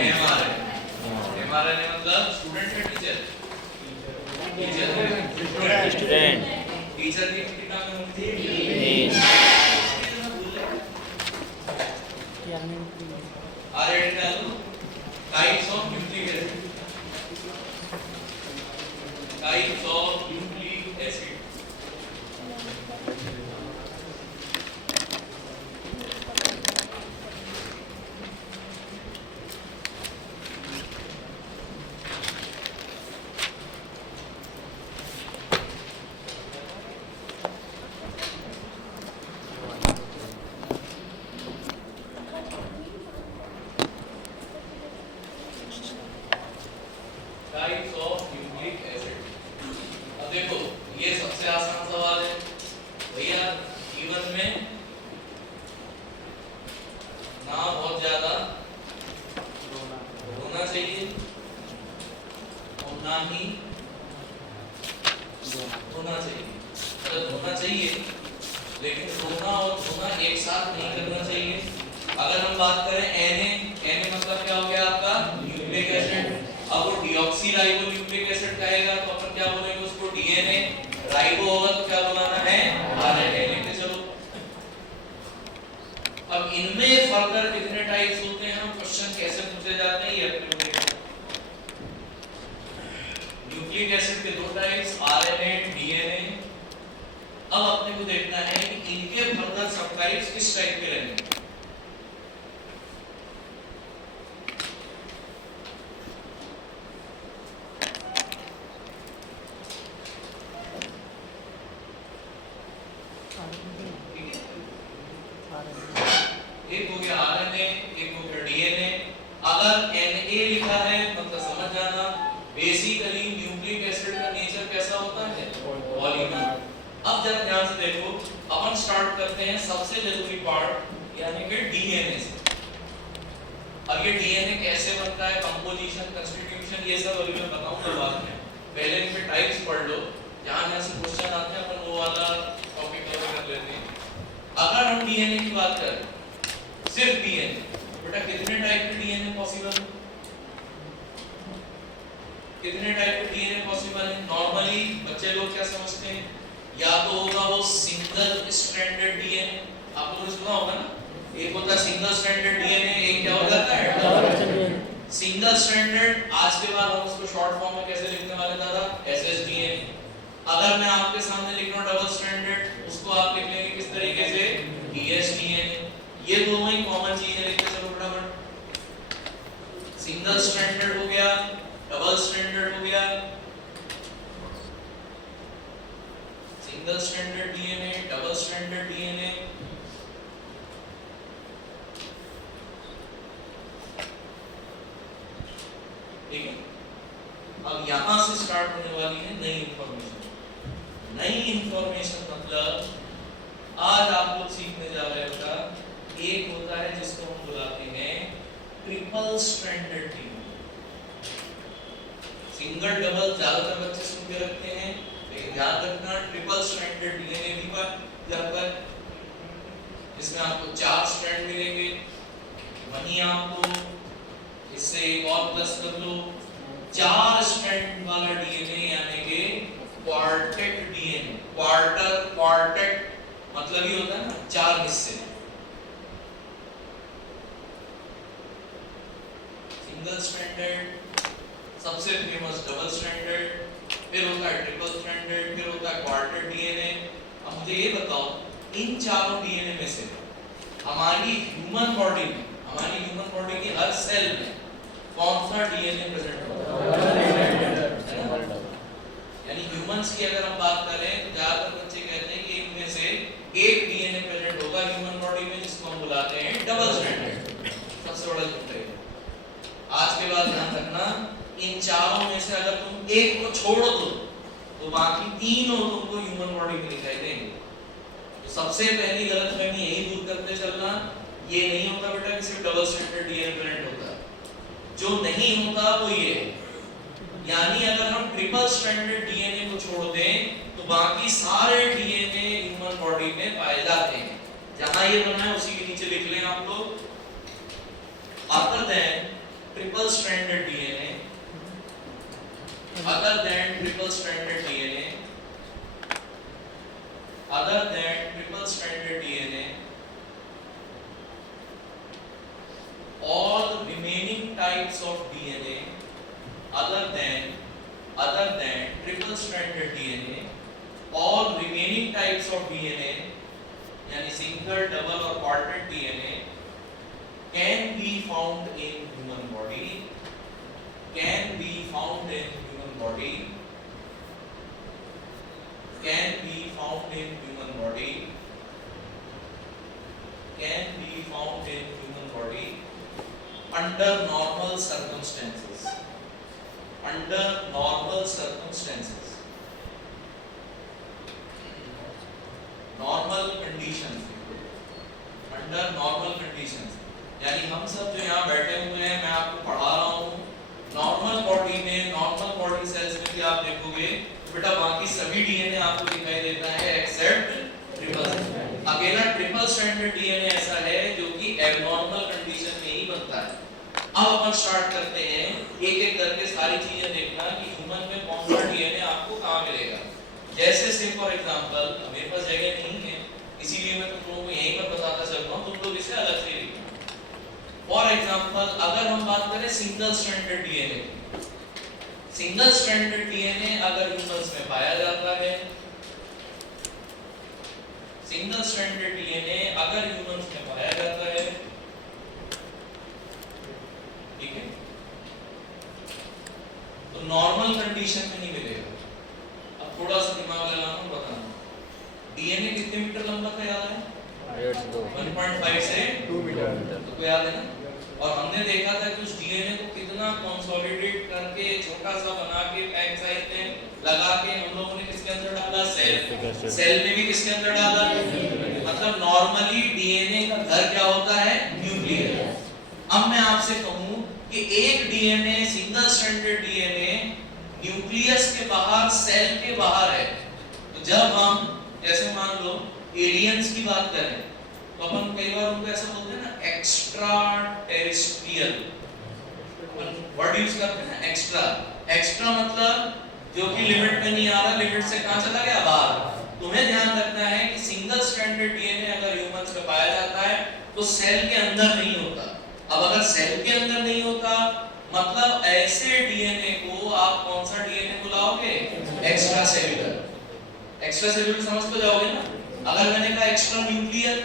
MRNA मतलब student या teacher? Student. Teacher की कितना में होती है? आरएनए डालो types of nucleic acid, types of nucleic acid. Types of nucleic acid. अब देखो ये सबसे आसान सवाल है भैया, जीवन में ना बहुत ज्यादा होना चाहिए और ना ही होना चाहिए। मतलब होना चाहिए लेकिन रोना और धोना एक साथ नहीं करना चाहिए। अगर हम बात करें Na मतलब क्या हो गया आपका? Nucleic acid. अब वो डीऑक्सीराइबोन्यूक्लिक एसिड कहेगा तो अपन क्या बोलेंगे उसको? डीएनए। राइबो होगा तो क्या बनाना है? आरएनए। लेके चलो। अब इनमें फर्दर कितने टाइप्स होते हैं, क्वेश्चन कैसे पूछे जाते हैं ये अपने को देखना। न्यूक्लिक एसिड के दो टाइप्स, आरएनए, डीएनए। अब अपने को देखना है कि इनके फर्दर सब टाइप्स किस टाइप के रहेंगे। एक हो गया आरएनए, एक हो गया डीएनए। अगर एनए लिखा है मतलब समझ जाना बेसिकली न्यूक्लिक एसिड का नेचर कैसा होता है? पॉलीमर। अब जरा ध्यान से देखो, अपन स्टार्ट करते हैं सबसे जरूरी पार्ट यानी कि डीएनए से। अब ये डीएनए कैसे बनता है, कंपोजिशन, कंस्टिट्यूशन, ये सब अभी मैं बताऊंगा बाद में। पहले इनके टाइप्स पढ़ लो, जहां से क्वेश्चन आते हैं अपन वो वाला टॉपिक कवर कर लेते हैं। अगर हम डीएनए की बात करें, सिर्फ डीएनए, बेटा कितने टाइप के डीएनए पॉसिबल है? कितने टाइप के डीएनए पॉसिबल है? नॉर्मली बच्चे लोग क्या समझते हैं, या तो होगा वो सिंगल स्ट्रैंडेड डीएनए, आप लोगों ने सुना होगा ना, एक होता है सिंगल स्ट्रैंडेड डीएनए, एक क्या हो जाता है सिंगल स्ट्रैंडेड। आज के बाद हम उसको शॉर्ट फॉर्म में कैसे लिखने वाले दादा? एसएसडीएनए। अगर मैं आपके सामने लिख रहा हूं डबल स्ट्रैंडेड, उसको आप लिख लेंगे किस तरीके से? डीएसडीएनए। ये दोनों ही कॉमन चीजें लिखते चलो फटाफट। सिंगल स्ट्रैंडेड हो गया, डबल स्ट्रैंडेड हो गया। Single stranded DNA, double stranded DNA. ठीक है, अब यहां से स्टार्ट होने वाली है नई इंफॉर्मेशन। नई इंफॉर्मेशन मतलब आज आप लोग सीखने जा रहे होगा, एक होता है जिसको हम बुलाते हैं triple stranded DNA. Single double ज्यादातर बच्चे सुन के रखते हैं, लेकिन ध्यान रखना ट्रिपल स्ट्रैंडेड डीएनए भी पर इसमें आपको 4 स्ट्रैंड मिलेंगे। वहीं आपको इससे एक और प्लस कर लो, 4 स्ट्रैंड वाला डीएनए यानी कि क्वार्टेट डीएनए। क्वार्टेट मतलब ही होता है ना 4 हिस्से। सिंगल स्ट्रैंडेड, सबसे फेमस डबल स्ट्रैंडेड, फिर होता है ट्रिपल स्ट्रैंडेड, फिर होता है क्वार्टेट डीएनए। अब मुझे ये बताओ, इन चारों डीएनए में से हमारी ह्यूमन बॉडी की हर सेल में कौन सा डीएनए प्रेजेंट होता है? यानी ह्यूमंस की अगर हम बात करें तो ज्यादातर बच्चे कहते हैं कि इनमें से एक डीएनए प्रेजेंट होगा ह्यूमन बॉडी में जिसको हम बुलाते हैं डबल स्ट्रैंडेड। सबसे बड़ा झूठ है। आज के बाद ध्यान रखना, इन चारों में से अगर तुम एक को छोड़ दो तो बाकी तीनों तुमको ह्यूमन बॉडी में दिखाई देंगे। तो सबसे पहली गलतफहमी यही दूर करते चलना, ये नहीं होता बेटा कि सिर्फ डबल स्ट्रैंडेड डीएनए प्रेजेंट होता है। जो नहीं होता वो ये है, यानी अगर हम ट्रिपल स्ट्रैंडेड डीएनए को छोड़ दें तो बाकी सारे डीएनए ह्यूमन बॉडी में पाए जाते हैं। जहां ये बना है उसी के नीचे लिख लें आप लोग। After that triple stranded DNA, other than triple stranded DNA, other than triple stranded DNA, all remaining types of DNA other than triple stranded DNA, all remaining types of DNA यानी सिंगल डबल और quadrant DNA can be found in human body, can be found in human body, can be found in human body, can be found in human body under normal circumstances, under normal circumstances, normal conditions, under normal conditions, यानी हम सब जो यहाँ बैठे हुए हैं, मैं आपको पढ़ा रहा हूँ, नॉर्मल बॉडी में, नॉर्मल बॉडी सेल्स में भी आप देखोगे बेटा बाकी सभी डीएनए आपको दिखाई देता है एक्सेप्ट ट्रिपल। अकेला ट्रिपल स्ट्रैंडेड डीएनए ऐसा है जो कि एबनॉर्मल कंडीशन में ही बनता है। अब अपन स्टार्ट करते हैं एक एक करके सारी चीजें देखना कि ह्यूमन में कौन सा डीएनए आपको कहाँ मिलेगा। जैसे से फॉर एग्जांपल मेरे पास जगह नहीं है इसीलिए मैं तुम लोगों को यहीं पर बताता चल रहा हूँ, तुम लोग इसे अलग से लिखना। फॉर एग्जांपल अगर हम बात करें single stranded DNA, single stranded DNA अगर ह्यूमंस में पाया जाता है, सिंगल स्ट्रैंडेड डीएनए अगर ह्यूमंस में पाया जाता है, ठीक है, तो नॉर्मल कंडीशन में नहीं मिलेगा। अब थोड़ा सा दिमाग लगाना बताना, डीएनए कितने मीटर लंबा था याद है? 1.5 से 2 मीटर, तो याद है ना। और हमने देखा था कि उस डीएनए को कितना कंसोलिडेट करके छोटा सा बना के पैक साइज में लगा के हम लोगों ने किसके अंदर डाला? सेल। सेल में भी किसके अंदर डाला? मतलब नॉर्मली डीएनए का घर क्या होता है? न्यूक्लियस। अब मैं आपसे कहूं कि एक DNA single stranded DNA nucleus के बाहर, सेल के बाहर है, तो जब हम जैसे मान लो एलियंस की बात करें तो अपन कई बार उनको ऐसा बोलते हैं ना एक्स्ट्रा टेरेस्ट्रियल, अपन वर्ड यूज करते हैं ना एक्स्ट्रा। एक्स्ट्रा मतलब जो कि लिमिट में नहीं आ रहा, लिमिट से कहां चला गया? बाहर। तुम्हें ध्यान रखना है कि सिंगल स्ट्रैंडेड डीएनए अगर ह्यूमंस में पाया जाता है तो सेल के अंदर नहीं होता। अब अगर सेल के अंदर नहीं होता मतलब ऐसे डीएनए को आप कौन सा डीएनए बुलाओगे? Extracellular. एक्स्ट्रा सेल्यूलर समझ तो जाओगे ना। अगर मैंने कहा एक्स्ट्रा न्यूक्लियर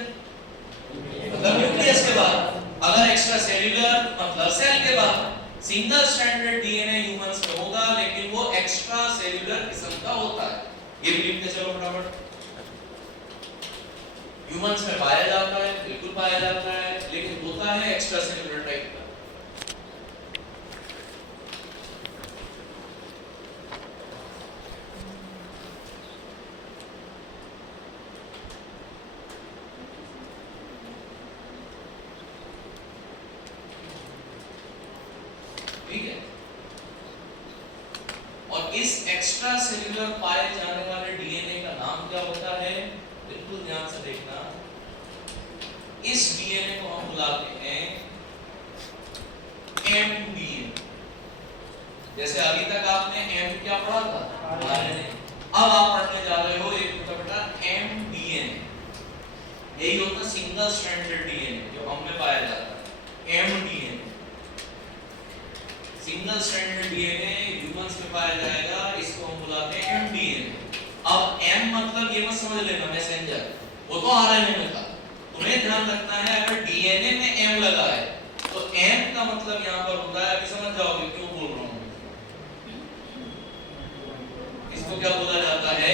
मतलब न्यूक्लियस के बाद, अगर एक्स्ट्रा सेल्यूलर मतलब सेल के बाद। सिंगल स्ट्रैंडेड डीएनए ह्यूमंस में होगा लेकिन वो एक्स्ट्रा सेल्यूलर किस्म का होता है। ये भी लिख के चलो फटाफट। ह्यूमंस में पाया जाता है, बिल्कुल पाया जाता है, लेकिन होता है एक्स्ट्रा सेल्यूलर टाइप का। ठीक है, और इस एक्स्ट्रा सेल्यूलर पाए जाने वाले डीएनए का नाम क्या होता है? बिल्कुल ध्यान से देखना। इस डीएनए को हम बुलाते हैं एमडीएनए। जैसे अभी तक आपने एम क्या पढ़ा था? आरएनए। अब आप पढ़ने जा रहे हो एक होता बेटा एमडीएनए। यही होता सिंगल स्ट्रैंडेड डीएनए जो हम में पाया जाता है, एमडीएनए। सिंगल स्ट्रैंडेड डीएनए ह्यूमंस में पाया जाएगा, इसको हम बुलाते हैं एमडीएनए। अब एम मतलब ये मत समझ लेना मैसेंजर, वो तो आरएनए में था। तुम्हें ध्यान रखना है अगर डीएनए में एम लगा है तो एम का मतलब यहाँ पर होता है, अभी समझ जाओगे क्यों बोल रहा हूँ। इसको क्या बोला जाता है?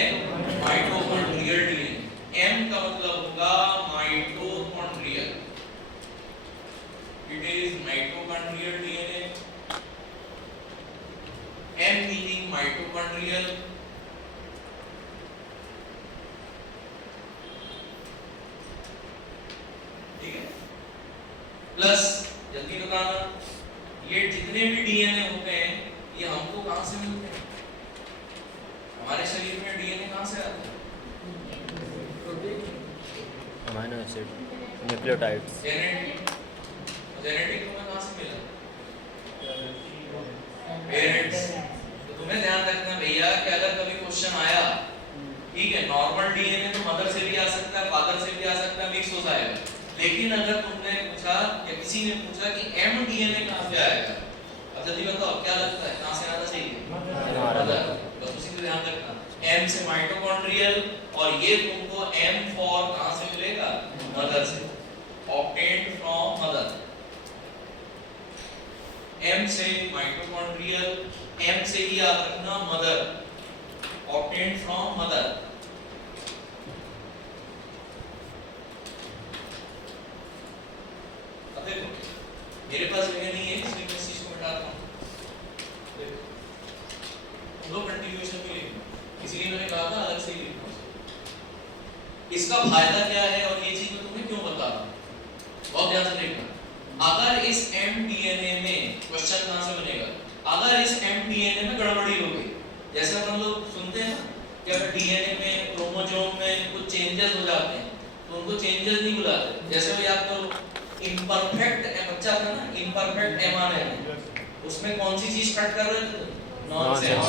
Mitochondrial DNA. एम का मतलब होगा mitochondrial. It is mitochondrial DNA. M meaning mitochondrial, ठीक है। प्लस जल्दी बताना, ये जितने भी डीएनए होते हैं ये हमको कहां से मिलते हैं? हमारे शरीर में डीएनए कहां से आता है? Amino acid, nucleotides. Genetic, genetic हमें कहां से मिला? रखना भैया कि अगर कभी क्वेश्चन आया, ठीक है, नॉर्मल डीएनए तो मदर से भी आ सकता है, फादर से भी आ सकता है, मिक्स हो जाएगा, लेकिन अगर तुमने पूछा या किसी ने पूछा कि एम डीएनए कहां से आएगा, अब जल्दी बताओ क्या लगता है कहां से आना चाहिए? मदर। बस उसी को ध्यान रखना, एम से माइटोकॉन्ड्रियल, और ये तुमको एम फॉर कहां से मिलेगा? मदर से, ऑब्टेन्ड फ्रॉम मदर। एम से माइटोकॉन्ड्रियल, एम से ही याद रखना मदर, obtained from mother। अब देखो मेरे पास जगह नहीं है इसलिए मैं इस चीज को हटा रहा हूं। देखो दो कंटिन्यूएशन भी लिखना, इसीलिए मैंने कहा था अलग से ही लिखना। इसका फायदा क्या है और ये चीज मैं तुम्हें क्यों बता रहा हूं, बहुत ध्यान से देखना। अगर इस mDNA में क्वेश्चन कहां से बनेगा, अगर इस mDNA में गड़बड़ी हो गई, जैसे हम लोग सुनते हैं ना कि अगर डीएनए में क्रोमोसोम में कुछ चेंजेस हो जाते हैं तो उनको चेंजेस नहीं बुलाते, जैसे वो याद करो इम्परफेक्ट बच्चा था ना, इम्परफेक्ट एमआरएनए, उसमें कौन सी चीज कट कर रहे थे? नॉनसेंस,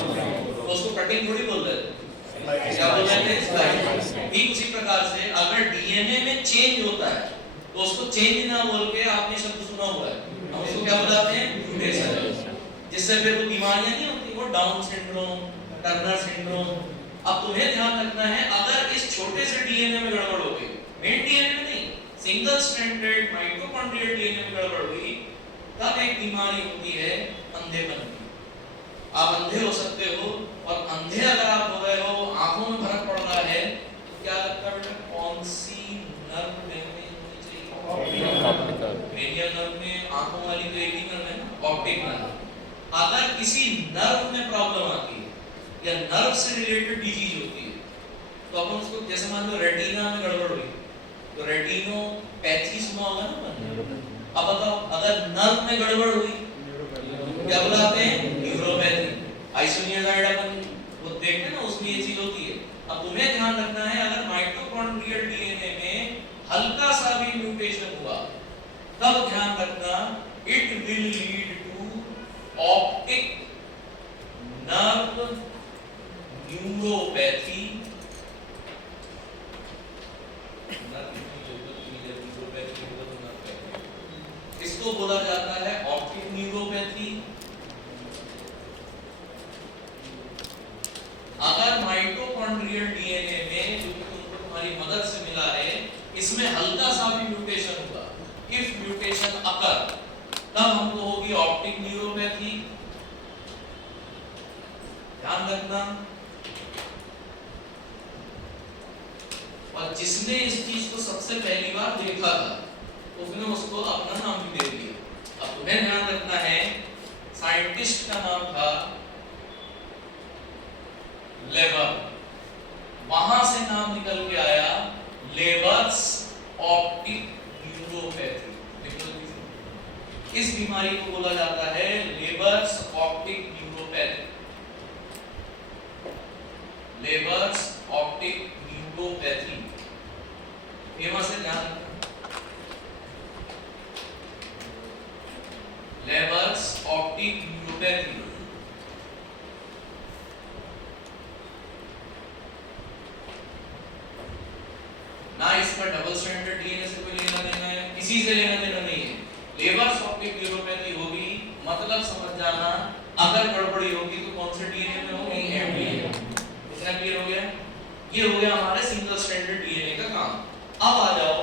तो उसको कटिंग थोड़ी बोल रहे थे, क्या बोल रहे थे? स्लाइड। ठीक उसी प्रकार से अगर डीएनए में चेंज होता है तो उसको चेंज ना बोल के आपने शब्द सुना हुआ है, हम उसको क्या बुलाते हैं? म्यूटेशन, जिससे फिर वो बीमारियां नहीं होती, वो डाउन सिंड्रोम, टर्नर सिंड्रोम। अब तुम्हें ध्यान रखना है अगर इस छोटे से डीएनए में गड़बड़ हो गई, मेन डीएनए में नहीं, सिंगल स्ट्रैंडेड माइटोकॉन्ड्रियल डीएनए में गड़बड़ हुई, तब एक बीमारी होती है अंधेपन की। आप अंधे हो सकते हो, और अंधे अगर आप हो रहे हो, आंखों में फर्क पड़ रहा है, तो क्या लगता है बेटा कौन सी नर्व डैमेज होनी चाहिए? क्रेनियल नर्व में, आंखों वाली तो एक ही नर्व है ना, ऑप्टिक नर्व। अगर किसी नर्व में प्रॉब्लम आती है या नर्व से रिलेटेड डिजीज होती है तो अपन उसको, जैसे मान लो रेटिना में गड़बड़ हुई तो रेटिनोपैथी सुना होगा ना। अब बताओ अगर नर्व में गड़बड़ हुई क्या बुलाते हैं? न्यूरोपैथी। आइसोनियाजाइड अपन वो देखते हैं ना, उसमें ये चीज होती है। अब तुम्हें ध्यान रखना है अगर माइटोकॉन्ड्रियल डीएनए में हल्का सा भी म्यूटेशन हुआ तब ध्यान रखना it will lead to optic nerve neuropathy. इसको बोला जाता है ऑप्टिक न्यूरोपैथी। अगर माइटोकॉन्ड्रियल डीएनए में जो कि तुमको तुम्हारी मदद से मिला है, इसमें हल्का सा भी म्यूटेशन हुआ, इफ म्यूटेशन अकर, तब हमको होगी ऑप्टिक न्यूरोपैथी। ध्यान रखना। और जिसने इस चीज को सबसे पहली बार देखा था उसने उसको अपना नाम भी दे दिया। अब तुम्हें ध्यान रखना है साइंटिस्ट का नाम था लेबर, वहां से नाम निकल के आया लेबर्स ऑप्टिक न्यूरोपैथी। इस बीमारी को बोला जाता है labours optic neuropathy. Labours optic neuropathy, famous है, ध्यान रखना। Labours optic neuropathy. ना इसका डबल स्ट्रैंडेड डीएनए से कोई लेना देना है, किसी से लेना देना नहीं है। लेबर्स ऑप्टिक न्यूरोपैथी होगी, मतलब समझ जाना अगर गड़बड़ी होगी तो कौन से डीएनए में होगी? एमडीएनए। इतना क्लियर हो गया? ये हो गया हमारे सिंगल स्ट्रैंडेड डीएनए का काम। अब आ जाओ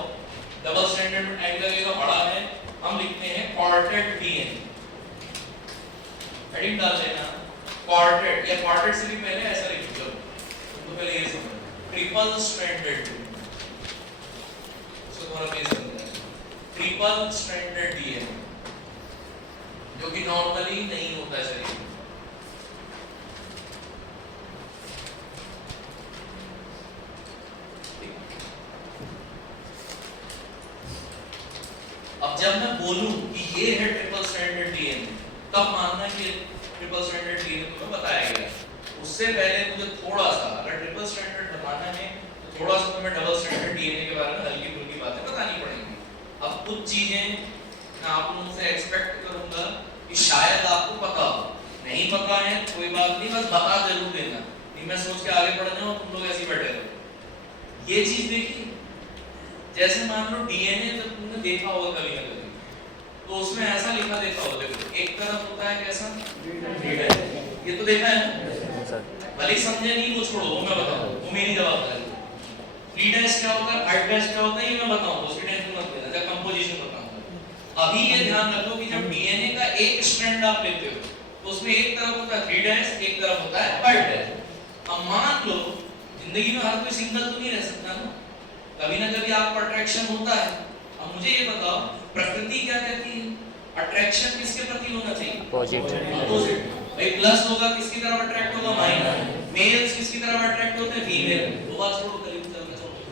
डबल स्ट्रैंडेड में टाइम लगेगा, बड़ा है, हम लिखते हैं क्वार्टेट डीएनए। हेडिंग डाल देना क्वार्टेट, या क्वार्टेट से भी पहले ऐसा लिख दो, तो पहले ये समझ ट्रिपल स्ट्रैंडेड, इसको थोड़ा पेश करना है। ट्रिपल स्ट्रैंडेड डीएनए जो कि नॉर्मली नहीं होता शरीर में। अब जब मैं बोलूं कि ये है ट्रिपल स्ट्रैंडेड डीएनए, तब मानना कि ट्रिपल स्ट्रैंडेड डीएनए तुम्हें बताया गया। उससे पहले मुझे थोड़ा सा, अगर ट्रिपल स्ट्रैंडेड बताना है तो थोड़ा सा तुम्हें डबल स्ट्रैंडेड डीएनए के बारे में हल्की फुल्की बातें बतानी पड़ेंगी। अब कुछ चीजें मैं आप लोगों से एक्सपेक्ट करूंगा कि शायद आपको पता हो, नहीं नहीं पता है कोई बात नहीं, बस बता जरूर देना, नहीं मैं सोच के आगे बढ़ जाऊं तुम लोग ऐसे ही बैठे रहो। ये चीज देखिए, जैसे मान लो डीएनए तो तुमने देखा होगा कभी ना कभी, तो उसमें ऐसा लिखा देखा होगा, देखो एक तरफ होता है कैसा रीडर, ये तो देखा है ना सर। भले ही समझे नहीं वो छोड़ो, वो मैं बताऊं, वो मेरी जवाबदारी है। रीडर्स क्या होता है, हार्डवेस्ट क्या होता है, ये मैं बताऊंगा, उसकी टेंशन मत लेना, जब कंपोजिशन बताऊंगा। अभी ये ध्यान रखो कि जब डीएनए का एक स्ट्रैंड आप लेते हो तो उसमें एक तरफ होता है थ्री डैश, एक तरफ होता है फाइव डैश। अब मान लो जिंदगी में हर कोई सिंगल तो नहीं रह सकता ना, कभी ना कभी आपको अट्रैक्शन होता है। अब मुझे ये बताओ प्रकृति क्या कहती है, अट्रैक्शन किसके प्रति होना चाहिए, अपोजिट। भाई प्लस होगा किसकी तरफ अट्रैक्ट होगा, माइनस। मेल्स किसकी तरफ अट्रैक्ट होते हैं, फीमेल। दो बात छोड़ो करीब चलना चाहिए।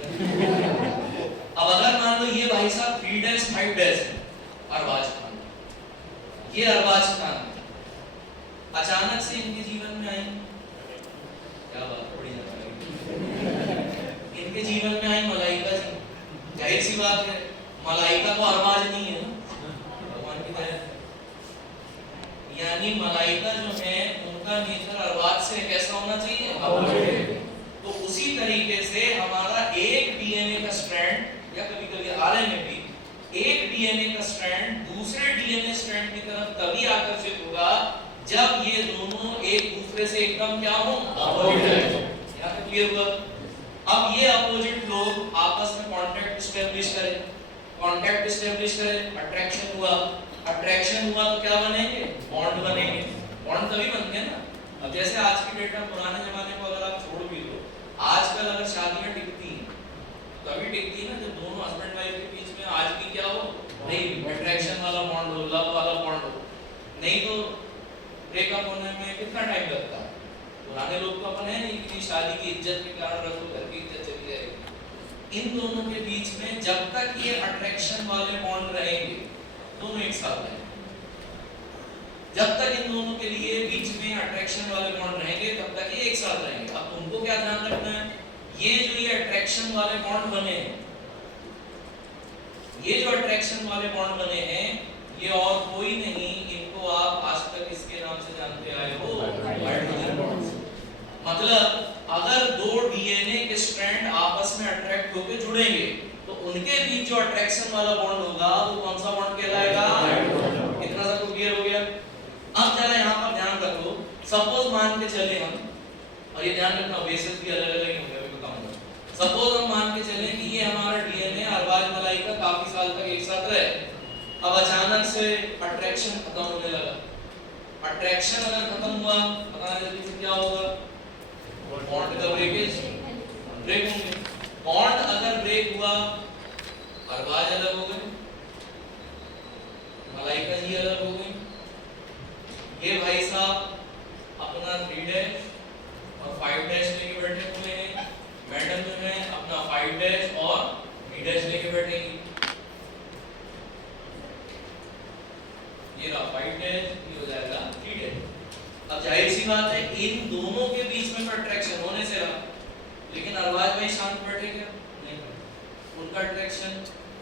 अब अगर मान लो ये भाई साहब 3 डैश 5 डैश अरबाज खान, ये अरबाज खान अचानक से इनके जीवन में आई, क्या बात बड़ी इनके जीवन में आई मलाइका जी। जाहिर सी बात है मलाइका तो अरबाज नहीं है ना, भगवान की दया, यानी मलाइका जो है उनका नेचर अरबाज से कैसा होना चाहिए। तो उसी तरीके से हमारा एक डीएनए का स्ट्रैंड या कभी-कभी आरएनए भी, एक डीएनए का स्ट्रैंड दूसरे डीएनए स्ट्रैंड की तरफ तभी आकर्षित होगा जब ये दोनों एक दूसरे से एकदम क्या हो, अपोजिट। यहां तक क्लियर हुआ। अब ये अपोजिट लोग आपस में कांटेक्ट एस्टैब्लिश करें, कांटेक्ट एस्टैब्लिश करें, अट्रैक्शन हुआ, अट्रैक्शन हुआ तो क्या बनेंगे, बॉन्ड बनेंगे। बॉन्ड तभी बनते हैं ना, अब जैसे आज की डेट में पुराने जमाने को अगर आप छोड़ भी दो, आजकल अगर शादियां टिकती हैं तभी टिकती है ना जब दोनों हस्बैंड वाइफ के बीच में आज भी क्या हो, नहीं अट्रैक्शन वाला बॉन्ड हो, लव वाला बॉन्ड हो, नहीं तो ब्रेकअप होने में कितना टाइम लगता है। पुराने लोग तो अपन है नहीं कि शादी की इज्जत के कारण रखो, घर की इज्जत चली जाएगी। इन दोनों के बीच में जब तक ये अट्रैक्शन वाले बॉन्ड रहेंगे दोनों एक साथ रहेंगे, जब तक इन दोनों के लिए बीच में अट्रैक्शन वाले बॉन्ड रहेंगे तब तक ये एक साथ रहेंगे। अब तुमको क्या ध्यान रखना है, ये जो ये अट्रैक्शन वाले बॉन्ड बने हैं, ये जो अट्रैक्शन वाले बॉन्ड बने हैं ये और कोई नहीं, इनको आप आज तक इसके नाम से जानते आए हो, हाइड्रोजन बॉन्ड्स। मतलब अगर दो डीएनए के स्ट्रैंड आपस में अट्रैक्ट होकर जुड़ेंगे तो उनके बीच जो अट्रैक्शन वाला बॉन्ड होगा वो कौन सा बॉन्ड कहलाएगा, इतना सबको क्लियर हो गया। अब जरा यहाँ पर ध्यान रखो, सपोज मान के चले हम, और ये ध्यान रखना बेसिस भी अलग अलग ही होंगे, अभी बताऊंगा। सपोज हम मान के चले कि ये हमारा डीएनए अरबाज मलाइका काफी साल तक एक साथ रहे, अब अचानक से अट्रैक्शन खत्म होने लगा। अट्रैक्शन अगर खत्म हुआ बताना जल्दी से क्या होगा, बॉन्ड का ब्रेकेज, ब्रेक होंगे। बॉन्ड अगर ब्रेक हुआ अरबाज अलग हो गए, मलाइका जी अलग हो गई, ये भाई साहब अपना 3 डैश और 5 डैश लेके बैठे हुए हैं, मैडम जो है अपना 5 डैश और 3 डैश लेके बैठेंगी। ये रहा 5 डैश, ये हो जाएगा 3 डैश। अब जाहिर सी बात है इन दोनों के बीच में अट्रैक्शन होने से रहा, लेकिन अरबाज भाई शांत बैठे क्या, नहीं, उनका अट्रैक्शन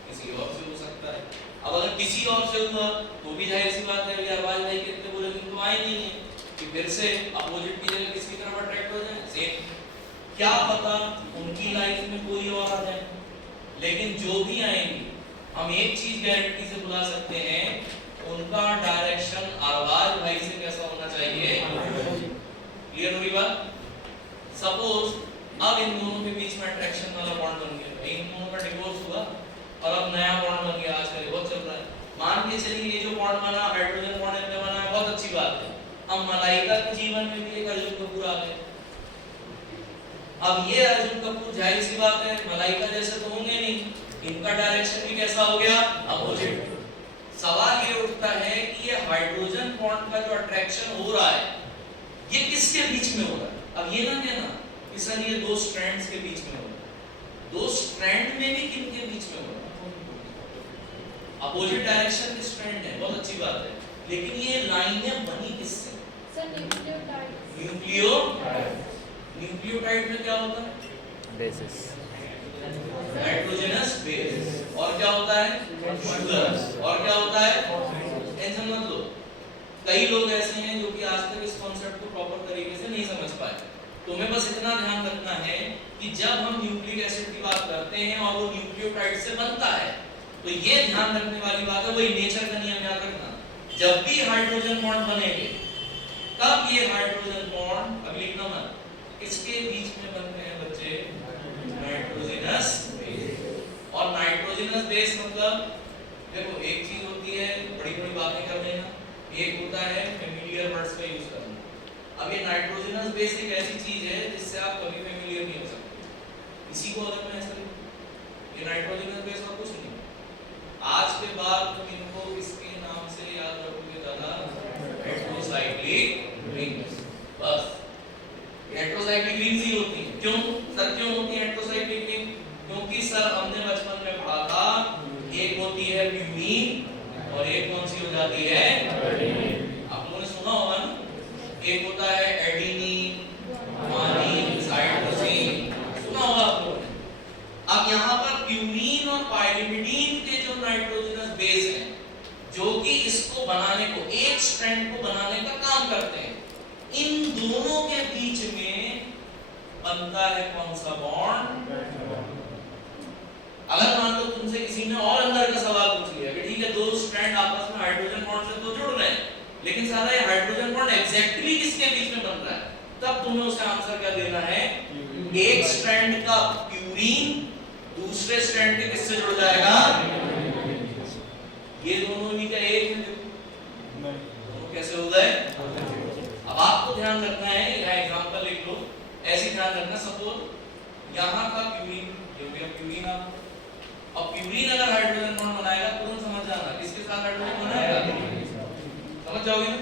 किसी और से हो सकता है। अब अगर किसी और से हुआ तो भी जाहिर सी बात है अरबाज भाई के इतने बुरे दिन तो आए नहीं है कि फिर से अपोजिट की जगह किसकी तरफ अट्रैक्ट हो जाए, सेम। क्या पता उनकी लाइफ में कोई और आ जाए, लेकिन जो भी आएंगे हम एक चीज गारंटी से बुला सकते हैं, उनका डायरेक्शन अरबाज भाई से कैसा होना चाहिए, क्लियर हुई बात। सपोज अब इन दोनों के बीच में अट्रैक्शन वाला बॉन्ड बन गया, इन दोनों का डिवोर्स हुआ और अब नया बॉन्ड बन गया, आजकल बहुत चल रहा है। मान के चलिए ये जो बॉन्ड बना हाइड्रोजन बॉन्ड इनमें बना है, बहुत अच्छी बात है। अब मलाइका के जीवन में भी एक अर्जुन कपूर आ गए। अब ये अर्जुन कपूर जाहिर सी बात है मलाइका जैसे तो होंगे नहीं, इनका डायरेक्शन भी कैसा हो गया, अपोजिट। सवाल ये उठता है कि ये हाइड्रोजन बॉन्ड का जो अट्रैक्शन हो रहा है ये किसके बीच में हो रहा है। अब ये ना कहना कि सर ये दो स्ट्रैंड्स के बीच में हो रहा है, दो स्ट्रैंड में भी किनके बीच में हो रहा है, अपोजिट डायरेक्शन के स्ट्रैंड है, बहुत अच्छी बात है। लेकिन ये लाइनें बनी किससे, सर न्यूक्लियोटाइड। न्यूक्लियोटाइड में क्या होता है, बेसिस, नाइट्रोजनस बेस, और क्या होता है, शुगर, और क्या होता है, टेंशन मत लो। कई लोग ऐसे हैं जो कि आज तक इस कॉन्सेप्ट को प्रॉपर तरीके से नहीं समझ पाए। तुम्हें बस इतना ध्यान रखना है कि जब हम न्यूक्लिक एसिड की बात करते हैं और वो न्यूक्लियोटाइड से बनता है, तो ये ध्यान रखने वाली बात है, वही नेचर का नियम याद रखना, जब भी हाइड्रोजन बॉन्ड बनेंगे तब ये हाइड्रोजन बॉन्ड, अब लिखना मत, इसके बीच में बनते हैं बच्चे नाइट्रोजनस बेस। और नाइट्रोजनस बेस मतलब देखो एक चीज होती है बड़ी बड़ी बातें कर लेना, एक होता है फेमिलियर वर्ड्स का यूज करना। अब ये नाइट्रोजनस बेस एक ऐसी चीज है जिससे आप कभी फेमिलियर नहीं हो सकते। इसी को अगर मैं ऐसा लिखूं, ये नाइट्रोजनस बेस और कुछ नहीं, आज के बाद तुम इनको इसके नाम से याद रखोगे दादा, हेटेरोसाइक्लिक रिंग्स। बस हेटेरोसाइक्लिक रिंग्स ही होती हैं। क्यों सर, क्यों होती है हेटेरोसाइक्लिक रिंग? क्योंकि सर हमने बचपन में पढ़ा था, एक होती है प्यूरीन और एक कौन सी हो जाती है एडेनिन। आप लोगों ने सुना होगा ना, एक होता है एडेनिन, गुआनिन, साइटोसिन, सुना होगा आप लोगों ने। अब यहाँ पर प्यूरीन और पाइरिमिडीन के जो नाइट्रोजनस बेस हैं, जो कि इसको बनाने को, एक स्ट्रैंड को बनाने का काम करते हैं, इन दोनों के बीच में बनता है कौन सा बॉन्ड? अगर मान लो तुमसे किसी ने और अंदर का सवाल पूछ लिया कि ठीक है दो स्ट्रैंड आपस में हाइड्रोजन बॉन्ड से तो जुड़ रहे हैं, लेकिन साला ये हाइड्रोजन बॉन्ड एग्जैक्टली किसके बीच में बन रहा है, तब तुम्हें उसका आंसर क्या देना है? एक स्ट्रैंड का प्यूरीन दूसरे स्ट्रैंड के किससे जुड़ जाएगा? ये दोनों भी क्या एक है? दोनों कैसे हो गए? अब आपको ध्यान रखना है, यह एग्जांपल लिख लो, ऐसे ध्यान रखना, सपोज यहाँ का प्यूरीन, ये हो गया प्यूरीन। आप अब प्यूरीन अगर हाइड्रोजन बॉन्ड बनाएगा, तुरंत समझ जाना किसके साथ हाइड्रोजन बनाएगा, समझ जाओगे ना।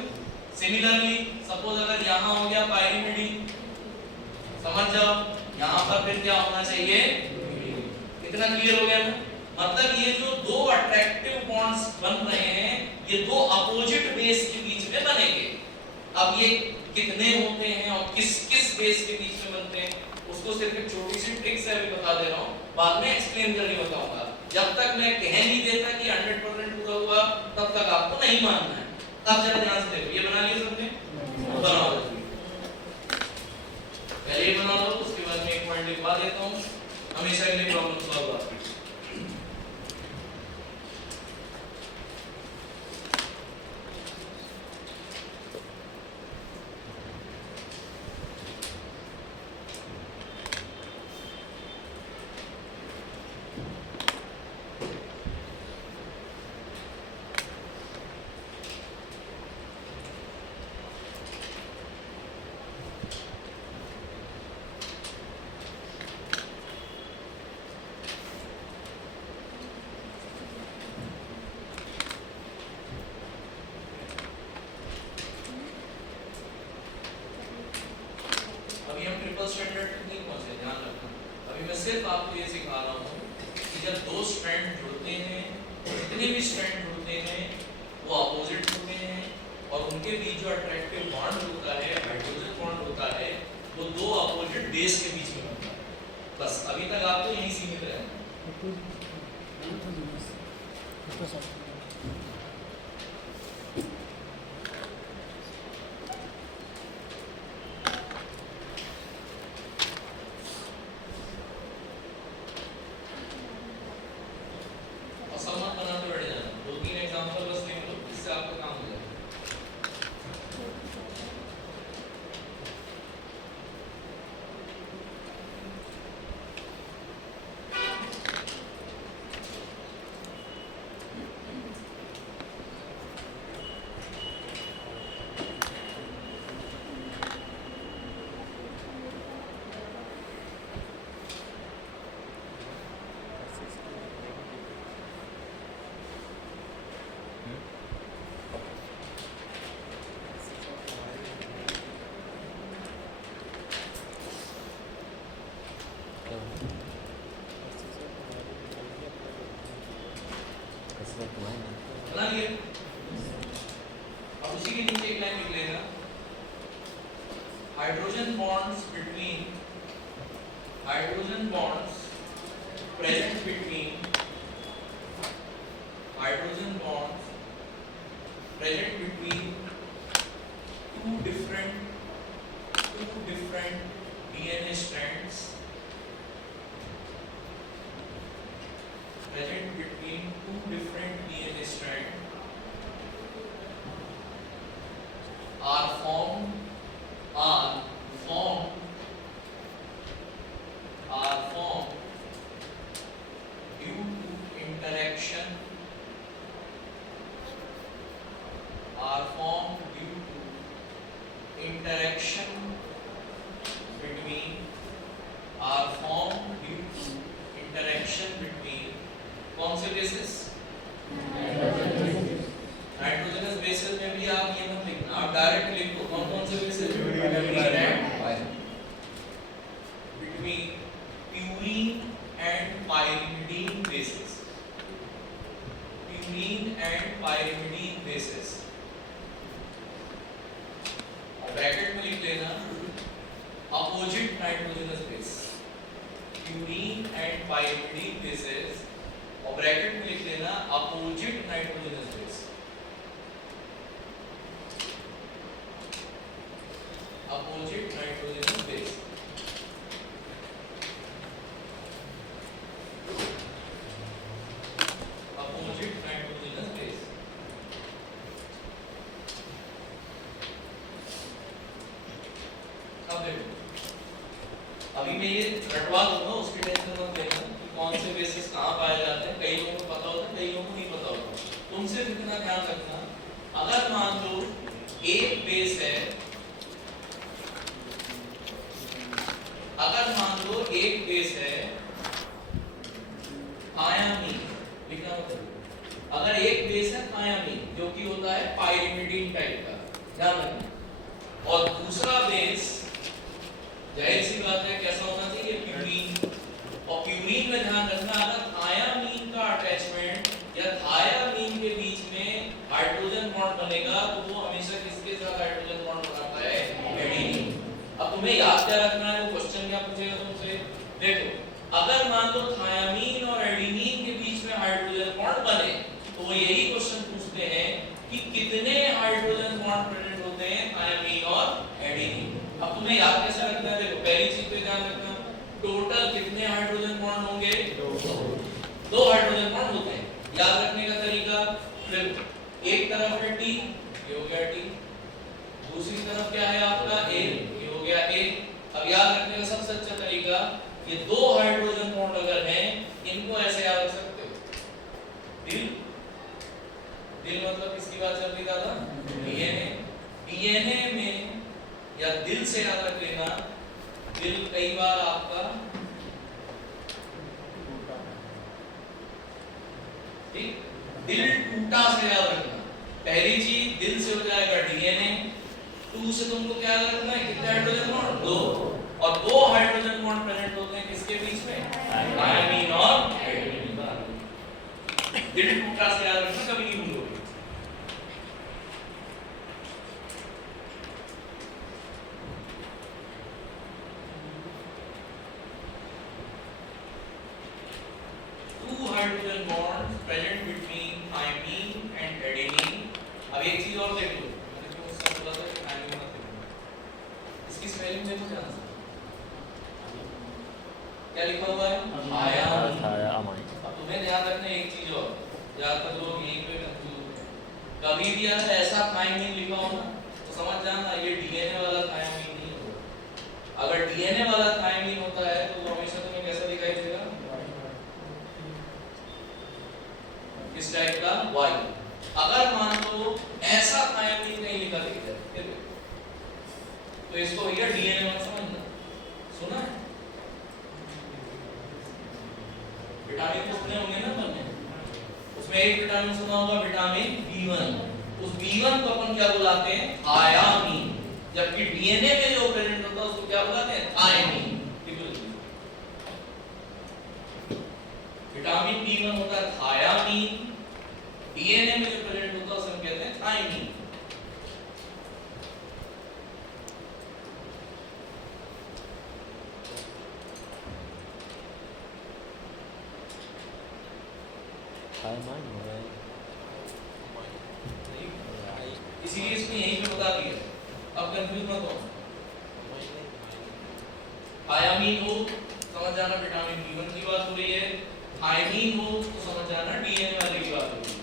सिमिलरली सपोज अगर यहाँ हो गया पाइरिमिडीन, समझ जाओ यहाँ पर फिर क्या होना चाहिए? इतना क्लियर हो गया ना? मतलब ये जो दो अट्रैक्टिव बॉन्ड्स बन रहे हैं, ये दो अपोजिट बेस के बीच में बनेंगे। अब ये कितने होते हैं और किस किस बेस के बीच में बनते हैं, उसको सिर्फ एक छोटी सी ट्रिक से अभी बता दे रहा हूँ, बाद में एक्सप्लेन करके बताऊंगा। जब तक मैं कह नहीं देता कि 100% पूरा हुआ, तब तक आपको नहीं मानना है। अब जरा ध्यान से देखो, ये बना लिया सबने? बनाओ, पहले ये बना लो, उसके बाद मैं एक पॉइंट लिखवा देता हूँ, हमेशा के लिए प्रॉब्लम सॉल्व आपकी। स्टैंडर्ड तक नहीं पहुंचे, ध्यान रखना। अभी मैं सिर्फ आपको ये सिखा रहा हूँ कि जब दो स्ट्रैंड जुड़ते हैं, जितने भी स्ट्रैंड जुड़ते हैं वो अपोजिट होते हैं, और उनके बीच जो अट्रैक्टिव बॉन्ड होता है, हाइड्रोजन बॉन्ड होता है, वो दो अपोजिट बेस के बीच में बनता है। बस अभी तक आपको यही सीमित रहना। बना लिए। अब उसी के नीचे एक लाइन लिख लेगा, hydrogen bonds present between hydrogen bonds present between DNA strands present between two different DNA strands are formed due to interaction between कौन से बेसिस नाइट्रोजनस बेसिस में भी आप ये मत लिखना, आप डायरेक्ट लिखो कौन कौन से basis between purine and pyrimidine bases, purine and pyrimidine bases, और ब्रैकेट में लिख लेना opposite nitrogenous base, purine and pyrimidine bases, और ब्रैकेट में लिख लेना opposite nitrogenous base, opposite nitrogenous base. अभी मैं ये रटवा दूंगा, उसकी टेंशन मत लेना कि कौन से बेसिस कहाँ पाए जाते हैं। कई लोगों को पता होता है, कई लोगों को नहीं पता होता। तुम सिर्फ इतना ध्यान रखना, अगर मान लो एक बेस है, अगर मान लो एक बेस है थायामीन, लिखना मतलब अगर एक बेस है थायामीन जो कि होता है पायरिमिडीन टाइप का, ध्यान रखना, और दूसरा बेस जाहिर सी बात है कैसा होना चाहिए प्यूरीन, और प्यूरीन में ध्यान रखना अगर थायामीन का अटैचमेंट या थायामीन के बीच में हाइड्रोजन बॉन्ड बनेगा तो वो हमेशा किसके साथ हाइड्रोजन बॉन्ड बनाता है, एडेनिन। अब तुम्हें याद क्या रखना है, वो क्वेश्चन क्या पूछेगा तुमसे, देखो अगर मान लो थायामीन और एडेनिन के बीच में हाइड्रोजन बॉन्ड बने तो वो यही क्वेश्चन पूछते हैं कि कितने हाइड्रोजन बॉन्ड प्रेजेंट होते हैं थायामीन और एडेनिन। अब तुम्हें याद कैसे रखना है, देखो पहली चीज पे ध्यान रखना, टोटल कितने हाइड्रोजन बॉन्ड होंगे, दो हाइड्रोजन बॉन्ड होते हैं। याद रखने का तरीका, फिर एक तरफ है T, ये हो गया T, दूसरी तरफ क्या है आपका A, ये हो गया A। अब याद रखने का सबसे अच्छा तरीका, ये दो हाइड्रोजन बॉन्ड अगर हैं इनको ऐसे याद रख सकते हो, दिल, दिल मतलब किसकी बात चल रही दादा, DNA, DNA में या दिल से याद रख लेना, दिल कई बार आपका ठीक, दिल टूटा से याद रखना। पहली चीज दिल से हो जाएगा डीएनए, टू से तुमको क्या याद रखना है, कितने हाइड्रोजन बॉन्ड, दो, और दो हाइड्रोजन बॉन्ड प्रेजेंट होते हैं किसके बीच में, थायामीन और एडेनिन। दिल टूटा से याद रखना, कभी नहीं भूलोगे। Hydrogen bond present between thymine and adenine. अब एक चीज और देख लो, मैंने तो उससे बोला था कि थायमीन मत देखो, इसकी स्पेलिंग देखो ध्यान से, क्या लिखा हुआ है, थायामीन। अब तुम्हें ध्यान रखना एक चीज और, ज्यादातर लोग यहीं पे कंफ्यूज होते हैं, कभी भी अगर ऐसा थायमीन लिखा हो ना तो समझ जाना ये डीएनए वाला थायमीन नहीं होगा। अगर डीएनए वाला थायमीन होता है तो वो हमेशा तुम्हें कैसा दिखाई देगा, इस टाइप का Y। अगर मान लो ऐसा थायमीन नहीं लिखा दिखता है तो इसको भैया डीएनए मत समझना। सुना है, विटामिन तो सुने होंगे ना तुमने, उसमें एक विटामिन सुना होगा विटामिन B1, उस B1 को अपन क्या बुलाते हैं, थायामीन, जबकि डीएनए में जो प्रेजेंट होता है उसको क्या बुलाते हैं, थायमीन। विटामिन B1 होता है थायामीन, डीएनए में जो प्रेजेंट होता है उसे हम कहते हैं थायमीन। थायमाइन हो रहा है, इसीलिए इसमें यहीं पे बता दिया, अब कंफ्यूज मत हो। थायामीन हो समझ जाना विटामिन B1 की बात हो रही है, थायमीन हो तो समझ जाना डीएनए वाले की बात हो रही है।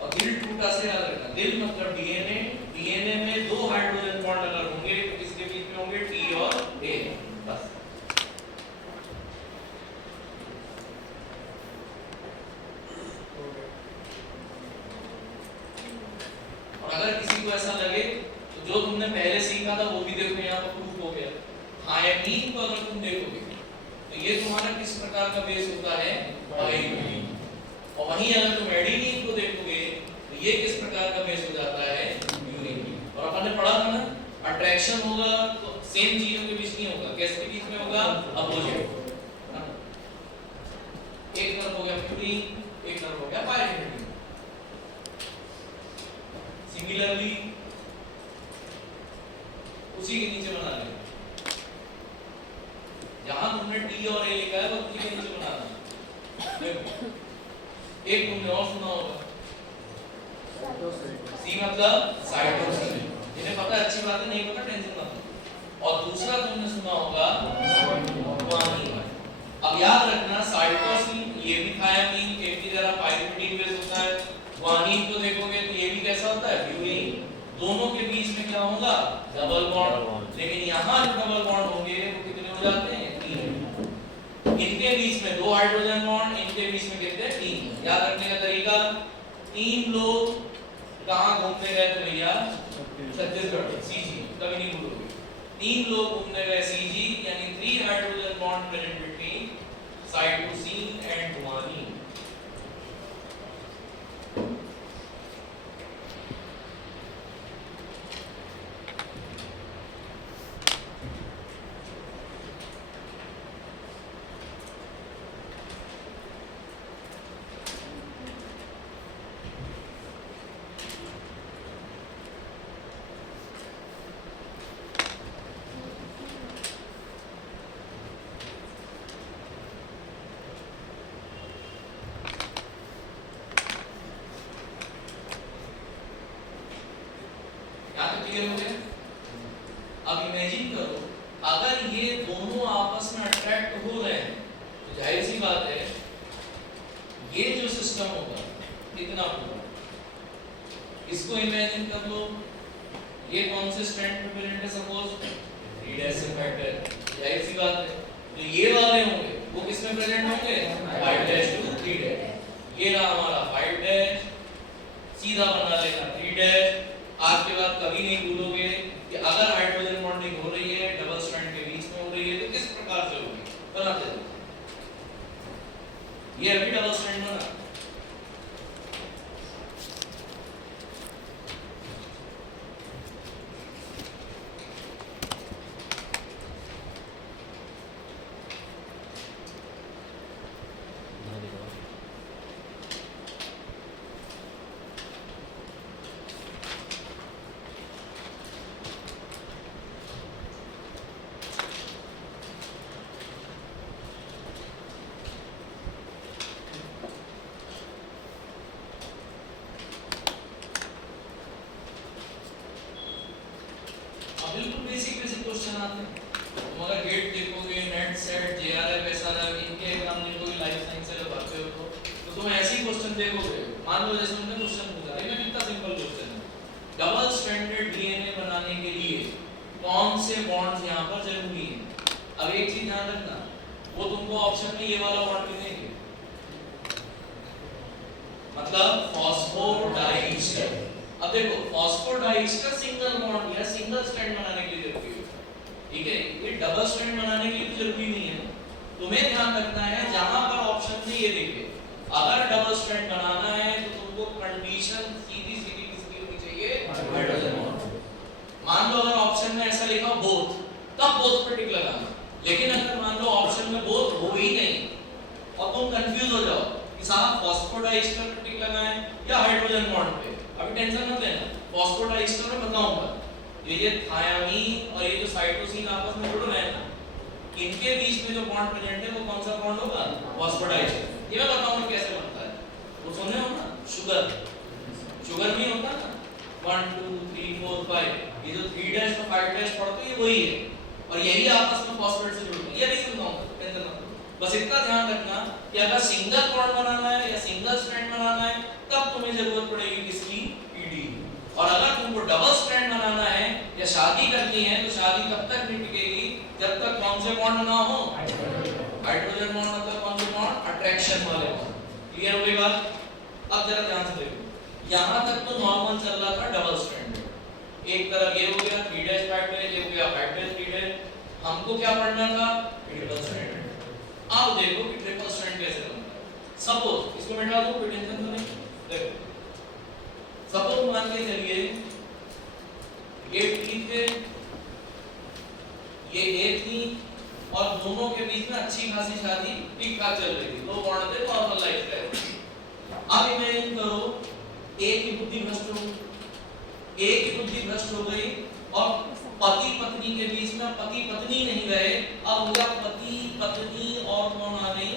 और दिल टूटा से याद रखना, दिल मतलब डीएनए, डीएनए में दो हाइड्रोजन बॉन्ड अगर होंगे तो किसके बीच में होंगे, T और A, बस। और अगर किसी को ऐसा लगे तो जो तुमने पहले सीखा था वो भी देखो, यहाँ पर प्रूफ हो गया। थायमीन को अगर तुम देखोगे तो ये तुम्हारा किस प्रकार का बेस होता है, पाइरीडीन। और वहीं अगर तुम एडेनिन को देखोगे तो ये किस प्रकार का बेस हो जाता है, यूरेनिन। और अपन ने पढ़ा था ना, अट्रैक्शन होगा तो सेम चीजों के बीच नहीं होगा, किसके बीच में होगा, अपोजिट। एक तरफ हो गया फ्यूरिन, एक तरफ हो गया पाइरीडीन। सिमिलरली उसी के नीचे बना लेंगे, जहां तुमने टी और ए लिखा है वो उसी के नीचे बनाना। देखो एक तुमने और सुना होगा, सी मतलब साइटोसिन, जिन्हें पता है अच्छी बात है, नहीं पता टेंशन मत लो। और दूसरा तुमने सुना होगा ग्वानिन। अब याद रखना साइटोसिन ये भी थायामीन के की तरह पाइरीडीन बेस होता है, ग्वानिन को देखोगे तो ये भी कैसा होता है, फ्यूरिन। दोनों के बीच में क्या होगा, डबल बॉन्ड। लेकिन यहाँ जो डबल बॉन्ड होंगे वो कितने हो जाते हैं, 3। इनके बीच में 2 हाइड्रोजन बॉन्ड, इनके बीच में कितने, 3। याद रखने का तरीका, 3 लोग कहाँ घूमने गए थे भैया, छत्तीसगढ़, सीजी, कभी नहीं भूलोगे। 3 लोग घूमने गए सीजी, यानी 3 hydrogen bond present between cytosine and guanine. Clear हो गया। अब इमेजिन करो अगर ये दोनों आपस में अट्रैक्ट हो रहे हैं तो जाहिर सी बात है ये जो सिस्टम होगा कितना होगा, इसको इमेजिन कर लो। ये कौन से स्ट्रैंड पे प्रेजेंट है, सपोज 3' फैक्टर, जाहिर सी बात है जो ये वाले होंगे वो किस में प्रेजेंट होंगे, 5' to 3'। ये रहा हमारा 5', सीधा बना लेना 3'। आज के बाद कभी नहीं भूलोगे कि अगर हाइड्रोजन बॉन्डिंग हो रही है डबल स्ट्रैंड के बीच में हो रही है तो किस प्रकार से होगी, बनाते जाओ। ये अभी डबल स्ट्रैंड बना, बिल्कुल बेसिक क्वेश्चन आते हैं। तुम अगर गेट देखोगे, नेट सेट, जेआरएफ, एसआरएफ, इनके एग्जाम देखोगे, लाइफ साइंस से जब आते हो तो तुम ऐसे ही क्वेश्चन देखोगे। मान लो जैसे हमने क्वेश्चन पूछा, ये कितना सिंपल क्वेश्चन है, डबल स्ट्रैंडेड डीएनए बनाने के लिए कौन से बॉन्ड्स यहां पर जरूरी हैं। अब एक चीज ध्यान रखना, वो तुमको ऑप्शन में ये वाला बॉन्ड भी देंगे, मतलब फॉस्फोडाइएस्टर। अब देखो फॉस्फोडाइएस्टर सिंगल बॉन्ड या सिंगल स्ट्रैंड बनाने के लिए जरूरी है, ठीक है, ये डबल स्ट्रैंड बनाने के लिए जरूरी नहीं है। तुम्हें ध्यान रखना है जहां पर ऑप्शन में ये देखिए, अगर डबल स्ट्रैंड बनाना है तो तुमको कंडीशन सीधी सीधी किसकी होनी चाहिए, हाइड्रोजन बॉन्ड। मान लो अगर ऑप्शन में ऐसा लिखा बोथ, तब बोथ पे टिक लगाना। लेकिन अगर मान लो ऑप्शन में बोथ हो ही नहीं और तुम कंफ्यूज हो जाओ कि साहब फॉस्फोडाइएस्टर पे टिक लगाएं या हाइड्रोजन बॉन्ड पे, अभी टेंशन मत लेना, फॉस्फोडाइएस्टर में बताऊंगा। ये थायामीन और ये जो साइटोसिन आपस में जुड़ रहे हैं ना, इनके बीच में जो बॉन्ड प्रेजेंट है वो कौन सा बॉन्ड होगा, फॉस्फोडाइएस्टर। ये मैं बताऊंगा कैसे बनता है। वो सुने हो ना, शुगर भी होता है ना, 1 2 3 4 5, ये जो 3' और 5' पढ़ते हैं वही है। और यही आपस में फॉस्फेट से जुड़ते हैं। ये भी समझाऊंगा, टेंशन मत लो। बस इतना ध्यान रखना कि अगर सिंगल बॉन्ड बनाना है या सिंगल स्ट्रैंड बनाना है तब तुम्हें जरूरत पड़ेगी किसकी, पीडी। और अगर तुमको डबल स्ट्रैंड बनाना है या शादी करनी है तो शादी तब तक नहीं टिकेगी जब तक कौन से बॉन्ड ना हो, हाइड्रोजन बॉन्ड। मतलब कौन से बॉन्ड, अट्रैक्शन वाले बॉन्ड। क्लियर हो गई बात? अब जरा ध्यान से देखो, यहां तक तो नॉर्मल चल रहा था डबल स्ट्रैंड। एक तरफ ये हो गया 3 डैश 5 डैश, ये हो गया 5 डैश 3 डैश। हमको क्या पढ़ना था, ट्रिपल स्ट्रैंड। अब देखो कि ट्रिपल स्ट्रैंड कैसे बनता है। सपोज इसको मिटा दो, कोई टेंशन तो नहीं। देखो सपोज मान के चलिए ये T थे, ये A थी और दोनों के बीच में अच्छी खासी शादी ठीक ठाक चल रही थी, 2 बॉन्ड थे, नॉर्मल लाइफ है। अब इमेजिन करो A की बुद्धि भ्रष्ट हो गई, A की बुद्धि भ्रष्ट हो गई और पति पत्नी के बीच में पति पत्नी नहीं रहे, अब हो गया पति पत्नी और कौन आ गई,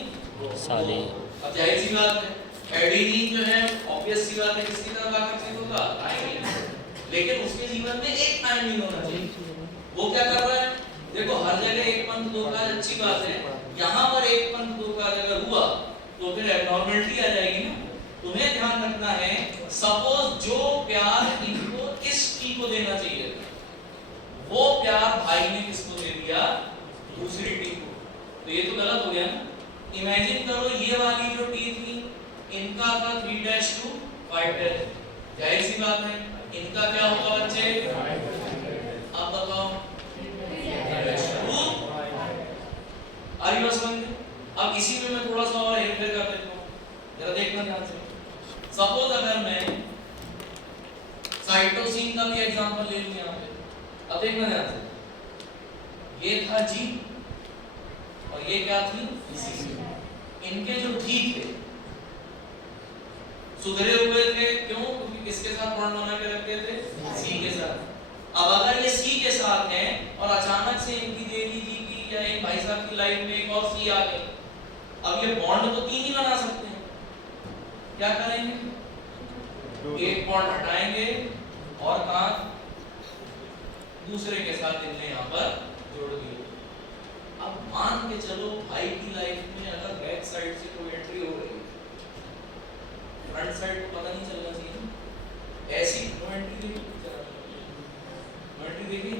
साली। अब जाहिर सी बात है एडिनिन जो है ऑब्वियस सी बात है किसकी तरफ आकर्षित होगा, थायमिन। लेकिन उसके जीवन में एक थायमिन होना चाहिए। वो क्या कर रहा है, देखो हर जगह एक पंथ दो काज अच्छी बात है, यहाँ पर एक पंथ दो काज अगर हुआ तो फिर एब्नॉर्मलिटी आ जाएगी ना। तुम्हें ध्यान रखना है, सपोज जो प्यार इनको इस टी को देना चाहिए था वो प्यार भाई ने किसको दे दिया, दूसरी टी को, तो ये तो गलत हो गया ना। इमेजिन करो ये वाली जो टी थी इनका था 3 डैश टू 5 डैश, जाहिर सी बात है इनका क्या होगा बच्चे, अब बताओ अब इसी में मैं थोड़ा सा और हेरफेर कर देता हूं, जरा देखना ध्यान से। सपोज अगर मैं साइटोसिन का भी एग्जांपल ले लूं यहां पे, अब देखना ध्यान से, ये था जी और ये क्या थी सी। इनके जो डी थे सुधरे हुए थे, क्यों, क्योंकि किसके साथ बॉन्ड बना के रखे थे, सी के साथ। अब अगर ये सी के साथ है और अचानक से इनकी देवी जी की या एक भाई साहब की लाइफ में एक और सी आ गई, अब ये बॉन्ड तो 3 ही बना सकते हैं, क्या करेंगे, एक बॉन्ड हटाएंगे और कहां दूसरे के साथ इनने यहां पर जोड़ दिया। अब मान के चलो भाई की लाइफ में अगर बैक साइड से कोई एंट्री हो रही है, फ्रंट साइड को पता नहीं चलना चाहिए, ऐसी नो एंट्री देखी,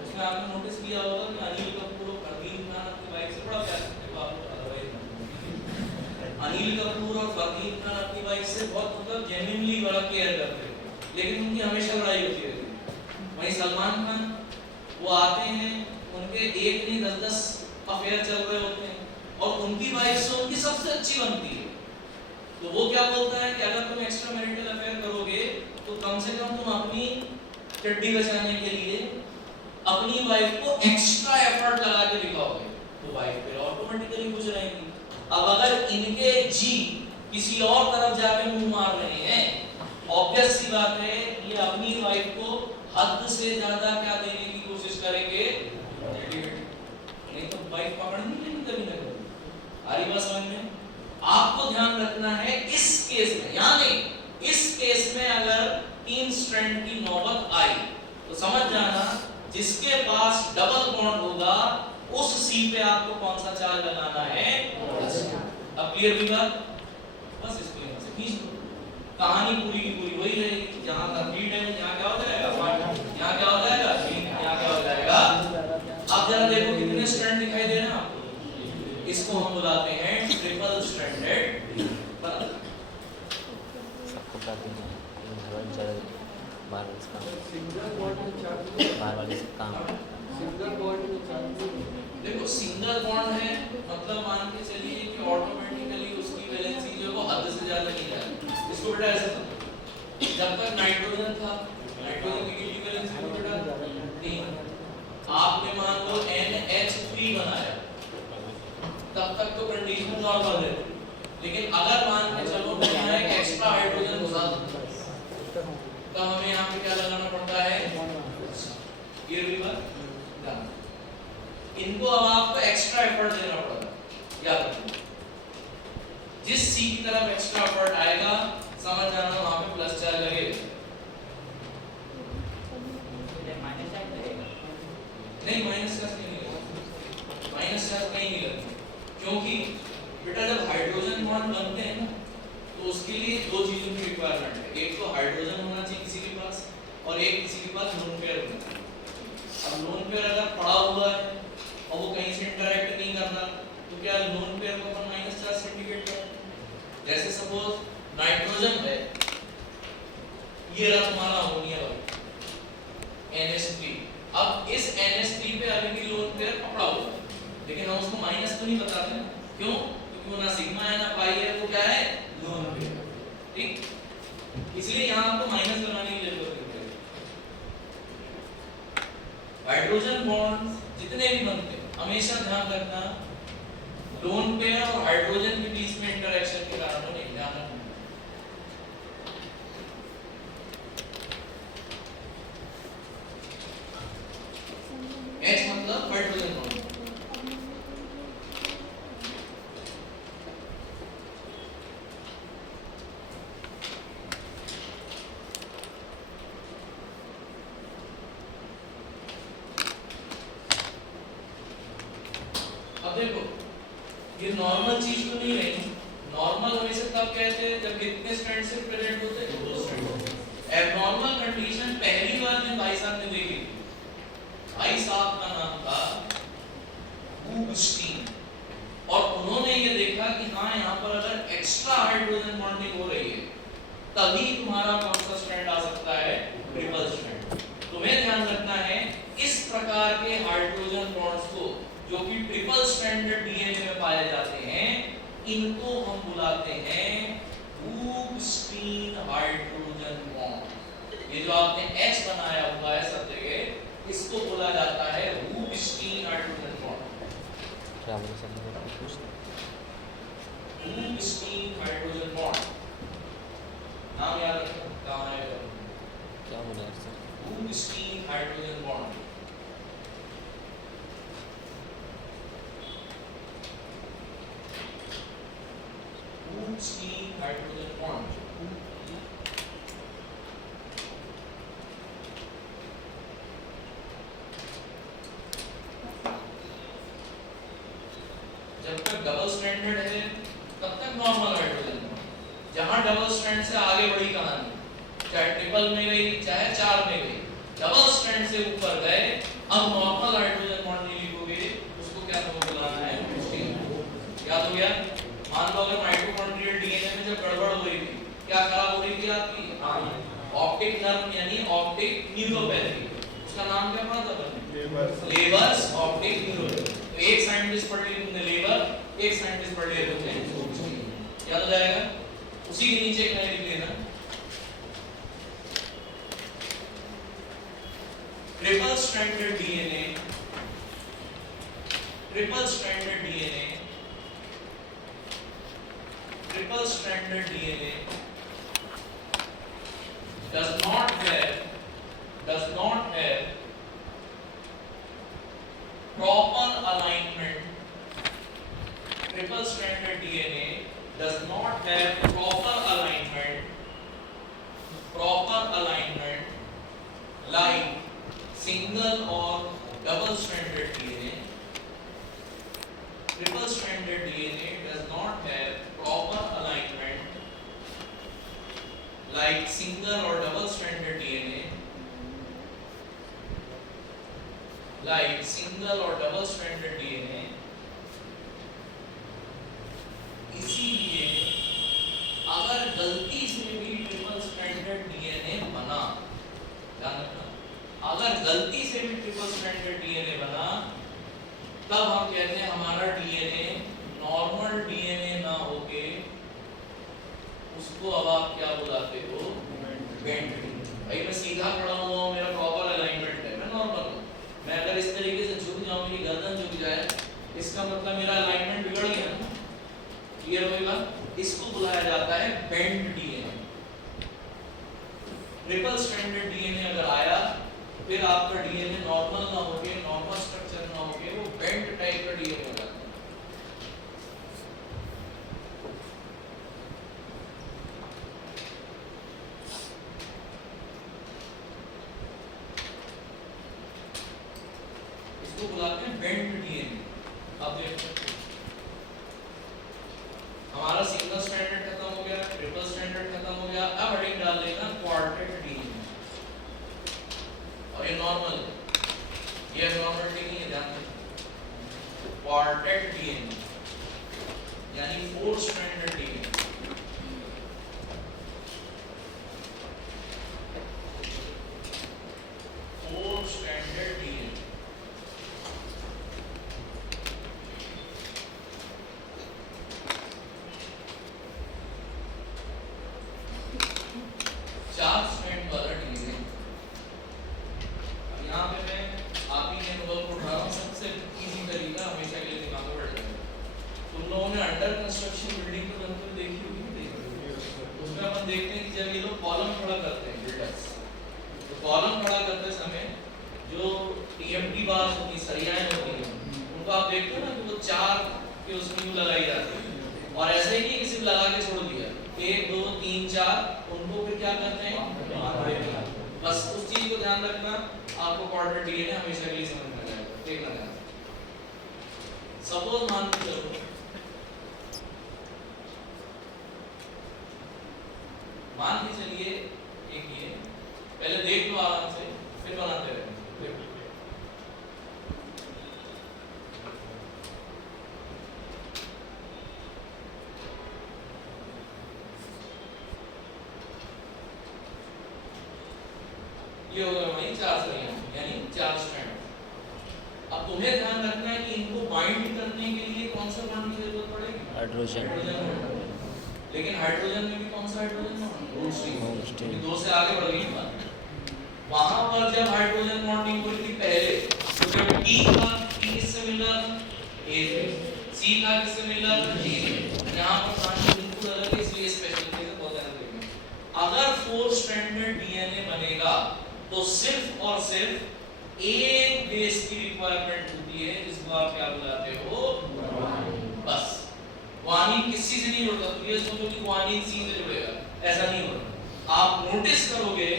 उसमें आपने नोटिस किया होगा कि अनिल कपूर और फरदीन खान अपनी बाइक से बड़ा प्यार करते हैं, अनिल कपूर और फरदीन खान अपनी बाइक से बहुत मतलब जेन्युइनली बड़ा केयर करते हैं, लेकिन उनकी हमेशा लड़ाई होती रहती है। वहीं सलमान खान वो आते हैं, उनके एक नहीं 10-10 अफेयर चल रहे होते हैं और उनकी वाइफ से उनकी सबसे अच्छी बनती है, तो वो क्या बोलता है कि अगर तुम एक्स्ट्रा मैरिटल अफेयर करोगे तो कम से कम तुम अपनी चड्डी बचाने के लिए अपनी वाइफ को एक्स्ट्रा एफर्ट लगा के दिखाओगे, तो वाइफ फिर ऑटोमेटिकली खुश रहेगी। अब अगर इनके जी किसी और तरफ जाके मुंह मार रहे हैं, ऑब्वियस सी बात है ये अपनी वाइफ को हद से ज्यादा क्या देने की कोशिश करेंगे, नहीं तो वाइफ पकड़नी नहीं कभी ना कभी। आ रही बात समझ में? आपको ध्यान रखना है इस केस में, यानी इस केस में अगर 3 स्ट्रैंड की नौबत आई तो समझ जाना जिसके पास डबल बॉन्ड होगा उस सी पे आपको कौन सा चार्ज लगाना है। अब क्लियर हुई बात? बस इसको यहां से खींच दो, कहानी पूरी की पूरी वही रहेगी। जहां कंप्लीट है यहां क्या हो जाएगा, यहां क्या हो जाएगा, यहां क्या हो जाएगा। अब जरा देखो कितने स्ट्रैंड दिखाई दे रहे हैं आपको, इसको हम बुलाते हैं ट्रिपल स्ट्रैंडेड बना। सबको कहते हैं बार इसका सिंगल बॉन्ड में चार्ज, बार वाले से काम। सिंगल बॉन्ड में चार्ज, देखो सिंगल बॉन्ड है मतलब मान के चलिए कि ऑटोमेटिकली उसकी वैलेंसी जो है वो हद से ज्यादा नहीं जाएगी। इसको बेटा ऐसे समझो, जब तक नाइट्रोजन था, नाइट्रोजन की कितनी वैलेंसी थी बेटा, 3। आपने मान लो NH3 बनाया, तब तक तो कंडीशन नॉर्मल है, लेकिन अगर मान के चलो मैं यहाँ एक एक्स्ट्रा हाइड्रोजन घुसा दूं तो हमें यहाँ पे क्या लगाना पड़ता है, ये भी बात। इनको अब आपको एक्स्ट्रा एफर्ट देना पड़ेगा, याद रखिए जिस सी की तरफ एक्स्ट्रा एफर्ट आएगा समझ जाना वहां पे प्लस चार्ज लगेगा, नहीं माइनस चार्ज कहीं नहीं लगेगा, माइनस चार्ज कहीं नहीं लगेगा, क्योंकि बेटा जब हाइड्रोजन बॉन्ड बनते हैं ना तो उसके लिए दो चीजों की रिक्वायरमेंट है, एक तो हाइड्रोजन होना चाहिए किसी के पास और एक किसी के पास लोन पेयर होना चाहिए। अब लोन पेयर अगर पड़ा हुआ है और वो कहीं से इंटरेक्ट नहीं कर रहा तो क्या लोन पेयर को अपन माइनस चार्ज से इंडिकेट करें। जैसे सपोज नाइट्रोजन है, ये रहा तुम्हारा अमोनिया वाला NH3, अब इस NH3 पे ऑलरेडी लोन पेयर पकड़ा हुआ है, लेकिन हम उसको माइनस तो नहीं बताते ना, क्यों? क्योंकि वो ना सिग्मा है ना पाई है, वो क्या है? Lone pair. ठीक, इसलिए यहाँ आपको माइनस लगाने की जरूरत नहीं है। हाइड्रोजन बॉन्ड जितने भी बनते हैं हमेशा ध्यान रखना लोन पेयर और हाइड्रोजन के बीच में इंटरेक्शन के कारण होने, ध्यान रखना। H मतलब हाइड्रोजन बॉन्ड। अब देखो ये नॉर्मल चीज तो नहीं रही, नॉर्मल हमेशा तब कहते हैं जब कितने स्ट्रैंड से प्रेजेंट होते हैं? दो स्ट्रैंड। एबनॉर्मल कंडीशन पहली बार जब भाई साहब ने देखी, भाई साहब का नाम था बूबस्टीन, और उन्होंने ये देखा कि हाँ यहाँ पर अगर एक्स्ट्रा हाइड्रोजन बॉन्डिंग हो रही है तभी तुम्हारा कौन सा स्ट्रैंड आ सकता है? Triple strand. तुम्हें ध्यान रखना है इस प्रकार के हाइड्रोजन बॉन्ड्स को जो कि ट्रिपल स्ट्रैंडेड डीएनए में पाए जाते हैं, इनको हम बुलाते हैं बूबस्टीन हाइड्रोजन बॉन्ड। ये जो आपने H बनाया हुआ है सब जगह, इसको बोला जाता है बूबस्टीन हाइड्रोजन बॉन्ड। क्या बोले सर? बूबस्टीन हाइड्रोजन बॉन्ड नाम याद रखना, कहाँ आएगा? क्या बोले sir? Hoogsteen hydrogen bond. Hoogsteen hydrogen bond जब तक डबल स्ट्रैंडेड है तब तक नॉर्मल हाइड्रोजन बॉन्ड, जहां डबल स्ट्रैंड से आगे बढ़ी कहानी, चाहे ट्रिपल में गई चाहे 4 में गई, डबल स्ट्रैंड से ऊपर गए, अब नॉर्मल हाइड्रोजन बॉन्ड नहीं लिखोगे, उसको क्या नाम बुलाना है? बूबस्टीन। याद हो गया? मान लो अगर माइटोकॉन्ड्रियल डीएनए में जब गड़बड़ हो रही थी, क्या खराब हो रही थी आपकी? ऑप्टिक नर्व यानी ऑप्टिक न्यूरोपैथी, उसका नाम क्या पढ़ा था तुमने? Labours optic neuropathy. तो एक साइंटिस्ट पढ़ ली तुमने लेबर, एक साइंटिस्ट पढ़ लिया तुमने बूबस्टीन। याद हो जाएगा? उसी के नीचे एक लाइन लिख लेना, triple stranded DNA, triple stranded DNA, triple stranded DNA does not have proper alignment. Triple stranded DNA does not have proper alignment like single or double stranded DNA. Triple stranded DNA does not have proper alignment like single or double stranded DNA, like single or double stranded DNA। इसीलिए अगर गलती से भी triple stranded DNA बना, ध्यान रखना, अगर गलती से भी ट्रिपल स्ट्रैंडेड डीएनए बना, तब हम कहते हैं हमारा डीएनए नॉर्मल डीएनए ना होके उसको अब आप क्या बुलाते हो? बेंट। भाई मैं सीधा खड़ा हुआ हूँ, मेरा प्रॉपर अलाइनमेंट है, मैं नॉर्मल हूँ, मैं अगर इस तरीके से झुक जाऊँ, मेरी गर्दन झुक जाए, इसका मतलब मेरा अलाइनमेंट बिगड़ गया ना। क्लियर होगा? इसको बुलाया जाता है bent DNA. Triple stranded DNA अगर आया, फिर आपका डीएनए नॉर्मल ना होके, नॉर्मल स्ट्रक्चर ना होके, वो बेंट टाइप का डीएनए हो जाता है। इसको ये नॉर्मल है, ये एबनॉर्मलिटी नहीं है, ध्यान दें। क्वार्टेट डीएनए यानी 4 स्ट्रैंडेड डीएनए, स्टैंडर्ड डीएनए चार स्ट्रैंड वाला डीएनए। अब यहाँ पे मैं आप ही के अनुभव को उठा रहा हूँ, सबसे इजी तरीका हमेशा के लिए दिमाग में बैठ जाए। तुम लोगों ने अंडर कंस्ट्रक्शन बिल्डिंग को बनते हुए देखी होगी, उसमें अपन देखते हैं कि जब ये लोग कॉलम खड़ा करते हैं बिल्डर्स, तो कॉलम खड़ा करते समय जो टीएमटी बार्स होती सरियाएं होती हैं, उनको आप देखते हो ना कि वो चार के उसमें यूं लगाई जाती है, और ऐसे ही किसी ने लगा के छोड़ दिया 1 2 3 4, उनको फिर क्या करते हैं, बस उस चीज को ध्यान रखना, आपको क्वार्टर डीएनए हमेशा के लिए समझ में आ जाएगा। देखना ध्यान। सपोज मान के चलो, मान के चलिए एक ये, पहले देख लो आराम से, फिर बनाते रहें। ये हो गया भाई 4 सरियां, यानी 4 स्ट्रैंड। अब तुम्हें ध्यान रखना है कि इनको बाइंड करने के लिए कौन सा बॉन्ड की जरूरत पड़ेगी, हाइड्रोजन। लेकिन हाइड्रोजन में भी कौन सा हाइड्रोजन बॉन्ड, क्योंकि 2 से आगे बढ़ गई बात। वहां पर जब हाइड्रोजन बॉन्डिंग हुई थी पहले, तो जब T था, T किससे मिल रहा था, A से, C था किससे मिल रहा था, G से। यहां पर पानी बिल्कुल अलग है, इसलिए स्पेशल केस है, बहुत ध्यान रखना। अगर 4 स्ट्रैंडेड डीएनए बनेगा तो सिर्फ और सिर्फ एक बेस की रिक्वायरमेंट होती है, जिसको आप क्या बुलाते हो, बस। ग्वानिन किसी से नहीं जुड़ता, तो ये सोचो कि ग्वानिन सी से जुड़ेगा, ऐसा नहीं होता। आप नोटिस करोगे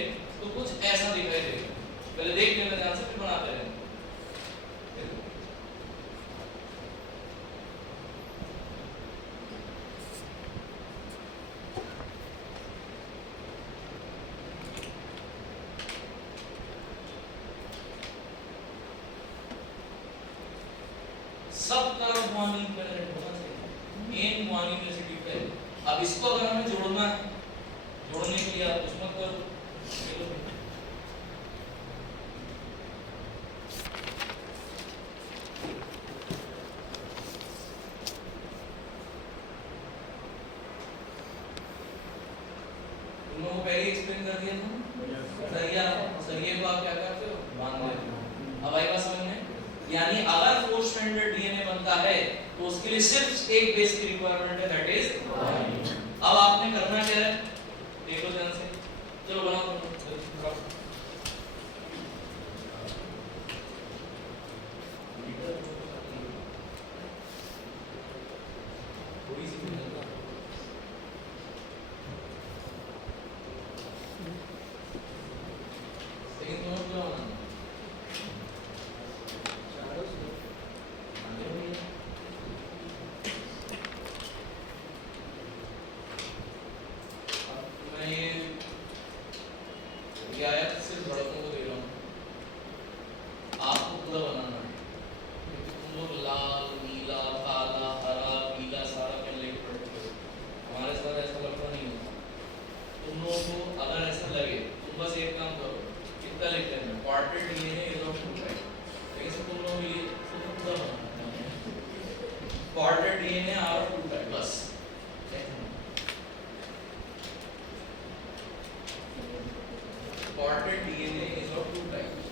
तो कुछ ऐसा दिखाई देगा, पहले देख लेना ध्यान से, फिर बनाते हैं। सब तरफ ग्वानिन प्रेजेंट होना चाहिए, मेन ग्वानिन रेसिड्यू पे। अब इसको अगर हमें जोड़ना है, जोड़ने के लिए आप कुछ मत करो, चलो तुम लोगों को पहले एक्सप्लेन कर दिया था, सरिया, सरिये को आप क्या करते हो, बांध देते हो। अब आई बात समझ में, यानी अगर 4 स्ट्रैंडेड डीएनए बनता है तो उसके लिए सिर्फ एक बेस की रिक्वायरमेंट है, दैट इज। अब आपने करना क्या है, देखो ध्यान से, चलो बनाओ। थोड़ी सी लेकिन तुम्हें क्या बनाना, सिर्फ लड़कों को दे रहा हूँ, आपको पूरा बनाना है। तुम लोग लाल नीला काला हरा पीला सारा पेन लेके पढ़ते हो, हमारे साथ ऐसा लगता नहीं होता। तुम लोगों को अगर ऐसा लगे, तुम बस एक काम करो, कितना लिख लेना, quarter DNA is of 2 type, लेकिन सब तुम लोगों के लिए सिर्फ पूरा बनाना है, quarter DNA are of 2 type, बस। Quartet DNA is of 2 types.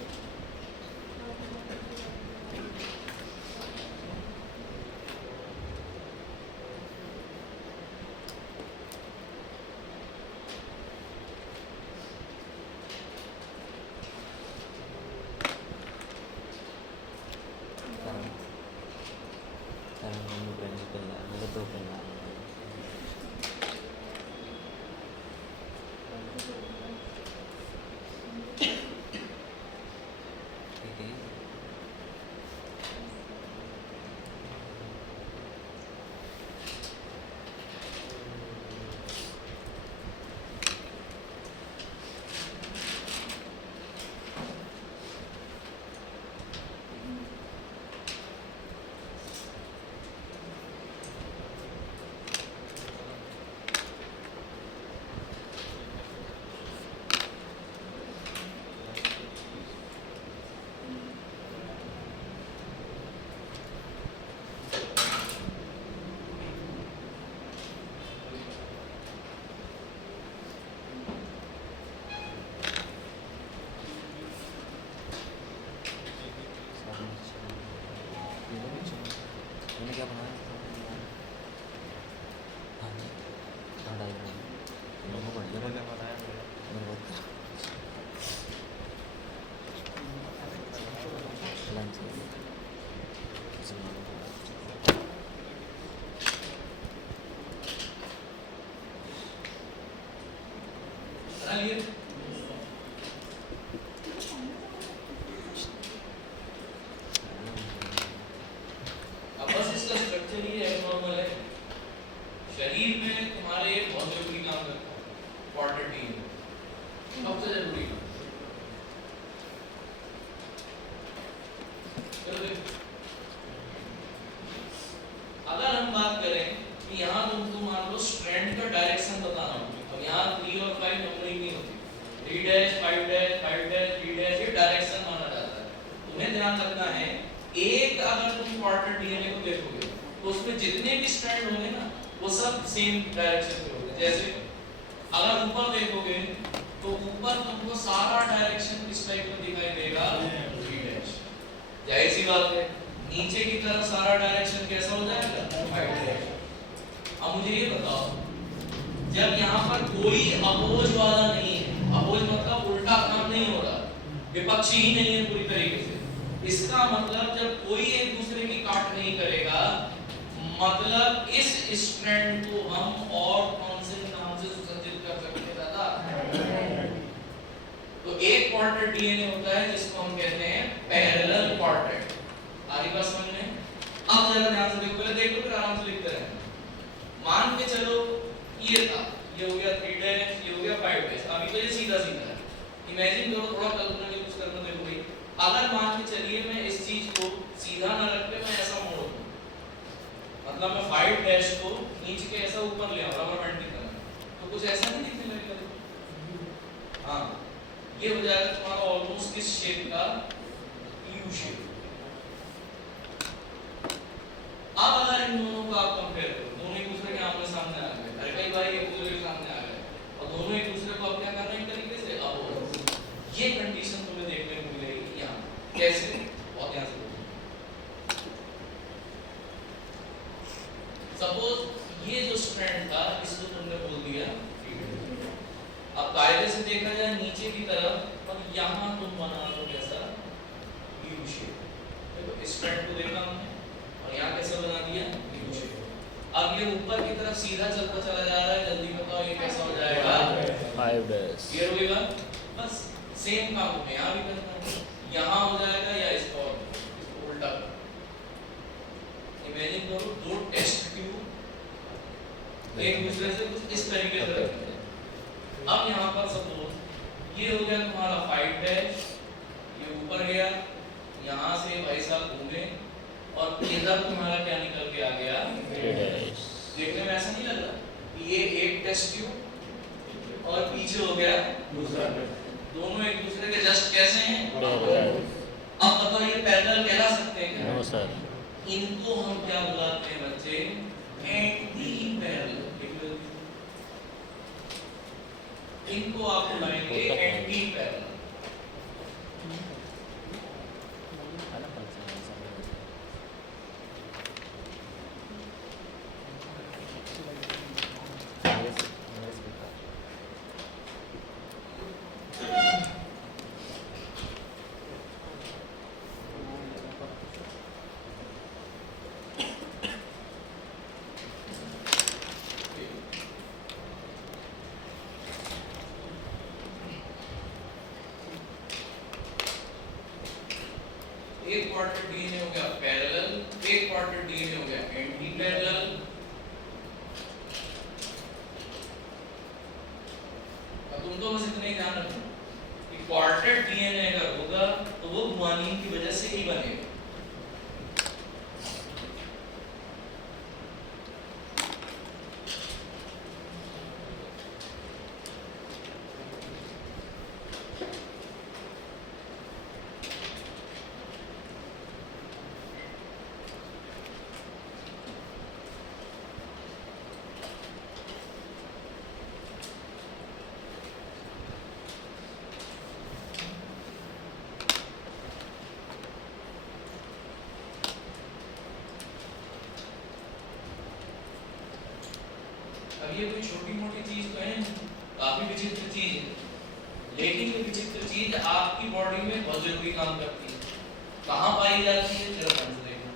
क्या बनाया? हाँ डायग्राम दोनों बढ़िया बनाया मेरे को लंच चलिए अब बस इसका स्ट्रक्चर ये एब्नॉर्मल है। शरीर में तुम्हारे बहुत जरूरी काम करता है क्वार्टर टी सबसे जरूरी काम। चलो देखो, अगर हम बात करें कि यहाँ तुमको मान लो स्ट्रैंड का डायरेक्शन बताना हो, अब यहाँ 3 और 5 नंबरिंग नहीं होती, 3 डैश 5 डैश 5 डैश 3 डैश ये डायरेक्शन माना जाता है। तुम्हें ध्यान रखना है, एक अगर तुम क्वार्टर डीएनए को देखोगे तो उसमें जितने भी स्ट्रैंड होंगे ना वो सब सेम डायरेक्शन पे होंगे। जैसे अगर ऊपर देखोगे तो ऊपर तुमको सारा डायरेक्शन किस टाइप का दिखाई देगा, 3 डैश। जाहिर सी बात है, नीचे की तरफ सारा डायरेक्शन कैसा हो जाएगा, 5 डैश। अब मुझे ये बताओ, जब यहाँ पर कोई अपोज वाला नहीं है, अपोज मतलब उल्टा काम नहीं हो रहा, विपक्षी ही नहीं है पूरी तरीके से, इसका मतलब जब कोई एक दूसरे की काट नहीं करेगा, मतलब इस स्ट्रैंड को हम और कौन से नाम से सुसज्जित कर सकते हैं दादा? तो एक क्वार्टर डीएनए होता है जिसको हम कहते हैं पैरेलल क्वार्टेट। आगे बात समझ में? अब जरा ध्यान से देखो, पहले देख लो फिर आराम से लिखते रहें। मान के चलो ये था, ये हो गया 3 डैश, ये हो गया 5 डैश। अभी तो ये सीधा सीधा है, इमेजिन करो, थोड़ा कल्पना के कुछ करना। देखो भाई, अगर मान के चलिए मैं इस चीज को सीधा ना रख के मैं ऐसा मोड़ दूं, मतलब मैं 5 डैश को नीचे के ऐसा ऊपर ले आऊं रबर बैंड की तरह, तो कुछ ऐसा नहीं दिखने लगेगा। हाँ, ये हो जाएगा तुम्हारा ऑलमोस्ट किस शेप का, यू शेप। अब अगर इन दोनों को आप कंपेयर करो, दोनों एक दूसरे के आमने सामने आ गए, अरे कई बार एक दूसरे के सामने आ गए और दोनों एक दूसरे को अब क्या कर रहे हैं एक तरीके से, अब ये कंडीशन तुम्हें देखने को मिलेगी यहाँ। कैसे? बहुत ध्यान से देखो। सपोज ये जो स्ट्रैंड था इसको तुमने बोल दिया, अब कायदे से देखा जाए नीचे की तरफ, और यहाँ तुम बना लो कैसा, यू शेप। देखो स्ट्रैंड को देखा हमने और यहाँ कैसे बना दिया, यू शेप। अब ये ऊपर की तरफ सीधा चलता चला जा रहा है, जल्दी बताओ ये कैसा हो जाएगा, 5 डैश। क्लियर हो गया? बस सेम काम तुम्हें यहाँ भी करना है, यहाँ हो जाएगा या इसको उल्टा। इमेजिन करो दो टेस्ट ट्यूब एक दूसरे से कुछ इस तरीके से रखते हैं। अब यहाँ पर सपोज ये हो गया तुम्हारा 5 डैश, ये ऊपर गया, यहाँ से भाई साहब घूमे और इधर तुम्हारा क्या निकल के आ गया, 3 डैश। देखने में ऐसा नहीं लग रहा कि ये एक टेस्ट ट्यूब और पीछे हो गया दूसरा, दोनों एक दूसरे के जस्ट कैसे हैं, अब बताओ ये पैरेलल कहला सकते हैं क्या? No sir. इनको हम क्या बुलाते हैं बच्चे, एंटी पैरेलल। इनको आप बुलाएंगे एंटी पैरेलल। एक क्वार्टर डीएनए हो गया पैरेलल, एक क्वार्टर डीएनए हो गया एंटी पैरेलल। अब तुम तो बस इतना ही ध्यान रखना कि क्वार्टर डीएनए अगर होगा तो वो गुआनिन की वजह से ही बनेगा। अब ये कोई छोटी मोटी चीज तो है नहीं, काफी विचित्र चीज है, लेकिन ये विचित्र चीज आपकी बॉडी में बहुत जरूरी काम करती है। कहाँ पाई जाती है? जरा ध्यान से देखना।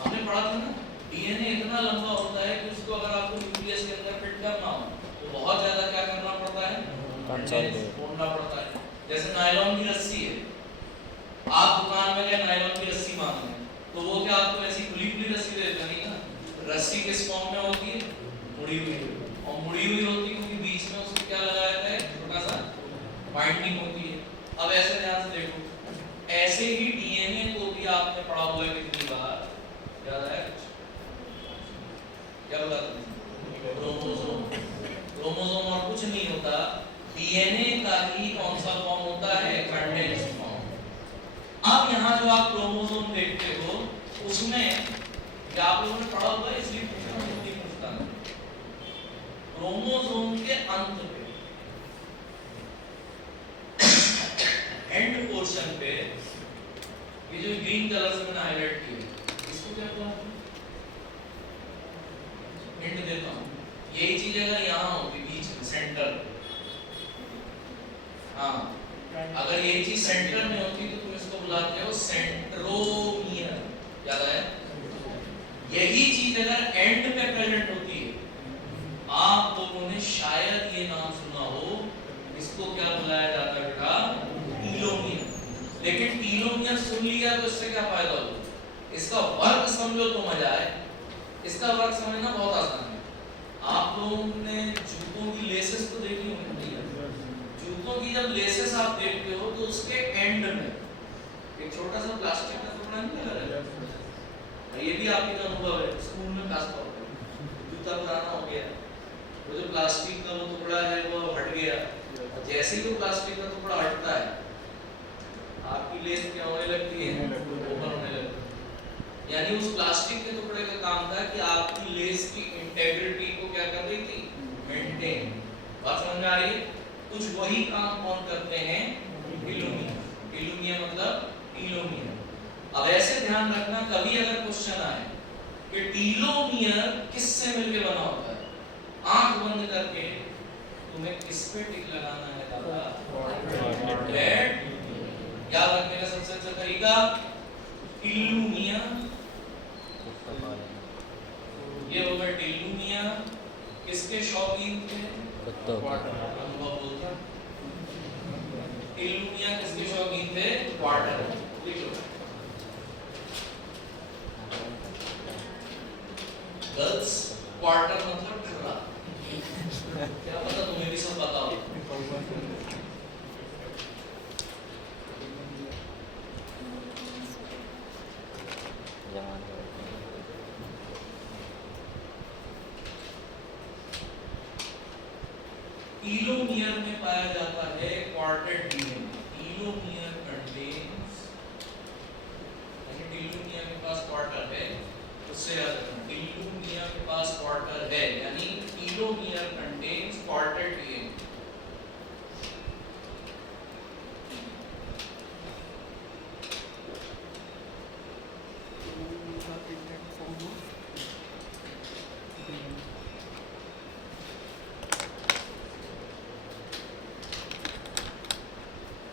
हमने पढ़ा था ना, डीएनए इतना लंबा होता है कि उसको अगर आपको न्यूक्लियस के अंदर फिट करना हो तो बहुत ज्यादा क्या करना पड़ता है? तोड़ना पड़ता है। जैसे नायलॉन की रस्सी है, आप दुकान में गए नायलॉन की रस्सी मांगने, तो वो क्या आपको ऐसी खुली खुली रस्सी देता नहीं ना, रस्सी किस फॉर्म में होती है? मुड़ी हुई, और मुड़ी हुई होती है क्योंकि बीच में उसको क्या लगाया जाता है? छोटा सा बाइंडिंग होती है। अब ऐसे ध्यान से देखो, ऐसे ही डीएनए को भी आपने पढ़ा हुआ है कितनी बार, याद है? क्या बोला तुमने? क्रोमोसोम। क्रोमोसोम और कुछ नहीं होता, डीएनए का ही कौन सा फॉर्म होता है? Condensed form. अब यहाँ जो आप क्रोमोसोम देखते हो उसमें क्या आप लोगों ने पढ़ा हुआ है, इसलिए पूछता हूं, क्रोमोसोम के अंत पे, एंड पोर्शन पे, ये जो ग्रीन कलर से मैंने हाईलाइट की है, इसको क्या कहते हैं? हिंट देता हूं, यही चीज अगर यहाँ होती बीच में सेंटर पे, हाँ, अगर ये चीज सेंटर में होती तो तुम इसको बुलाते हो सेंट्रोमियर, याद है? यही चीज अगर एंड पे प्रेजेंट होती है, आप लोगों ने शायद ये नाम सुना हो, इसको क्या बुलाया जाता है बेटा? टीलोमियर। लेकिन टीलोमियर सुन लिया तो इससे क्या फायदा हो? इसका वर्क समझो तो मजा आए। इसका वर्क समझना बहुत आसान है। आप लोगों ने जूतों की लेसेस तो देखी होंगी, जूतों की जब लेसेस आप देखते हो तो उसके एंड में एक छोटा सा प्लास्टिक का टुकड़ा नहीं लगा रहता? ये भी आपके अनुभव है, स्कूल में खास तौर पर जूता पुराना हो गया, वो जो प्लास्टिक का वो टुकड़ा है वो हट गया, जैसे ही वो प्लास्टिक का टुकड़ा हटता है आपकी लेस क्या होने लगती है? ओपन होने लगती है। यानी उस प्लास्टिक के टुकड़े का काम था कि आपकी लेस की इंटेग्रिटी को क्या कर रही थी? मेंटेन। बात समझ में आ रही है? कुछ वही काम कौन करते हैं? टीलोमियर। टीलोमियर मतलब टीलोमियर। अब ऐसे ध्यान रखना, कभी अगर क्वेश्चन आए कि टीलोमियर किससे मिलके बना होता है, आंख बंद करके तुम्हें किस पे टिक लगाना है दादा? डेड। याद रखने का सबसे अच्छा तरीका टीलोमियर, ये हो गया टीलोमियर। किसके शौकीन थे? कुत्तों के। अनुभव बोलता, टीलोमियर किसके शौकीन थे? क्वार्टर। लिख लो, गर्ल्स क्वार्टर मतलब टुकड़ा। क्या पता तुम्हें भी सब पता हो। टीलोमियर में पाया जाता है quartet DNA. Telomere contains, telomere के पास क्वार्टर है, उससे याद रखना, टीलोमियर के पास क्वार्टर है, यानी टीलोमियर कंटेन्स क्वार्टेट डीएनए।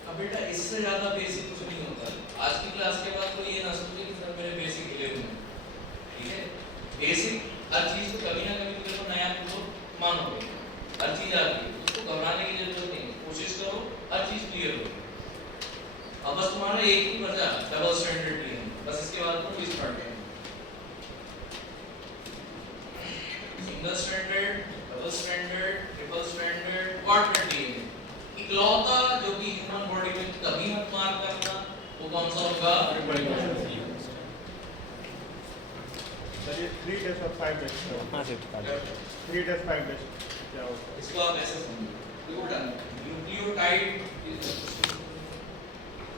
अब बेटा इससे ज्यादा बेसिक कुछ नहीं होता। आज की क्लास के बाद कोई ये ना सोचे कि सर मेरे बेसिक हिले हुए हैं, ठीक है? बेसिक हर चीज को कभी ना कभी देखो नया तो मानोगे, हर चीज आती है, उसको घबराने की जरूरत नहीं है, कोशिश करो हर चीज क्लियर हो। अब बस तुम्हारा एक ही बचा डबल स्टैंडर्ड डीएनए, बस इसके बाद तुम इस पढ़ लेना, single standard, double standard, triple standard, quarter DNA. इकलौता जो कि ह्यूमन बॉडी में कभी मत मार करना, वो कौन सा होगा? सर ये 3 days और 5 days हाँ शिफ्ट कर 3 days 5 days क्या होगा? इसको आप ऐसे समझिए, देखो बेटा न्यूक्लियोटाइड,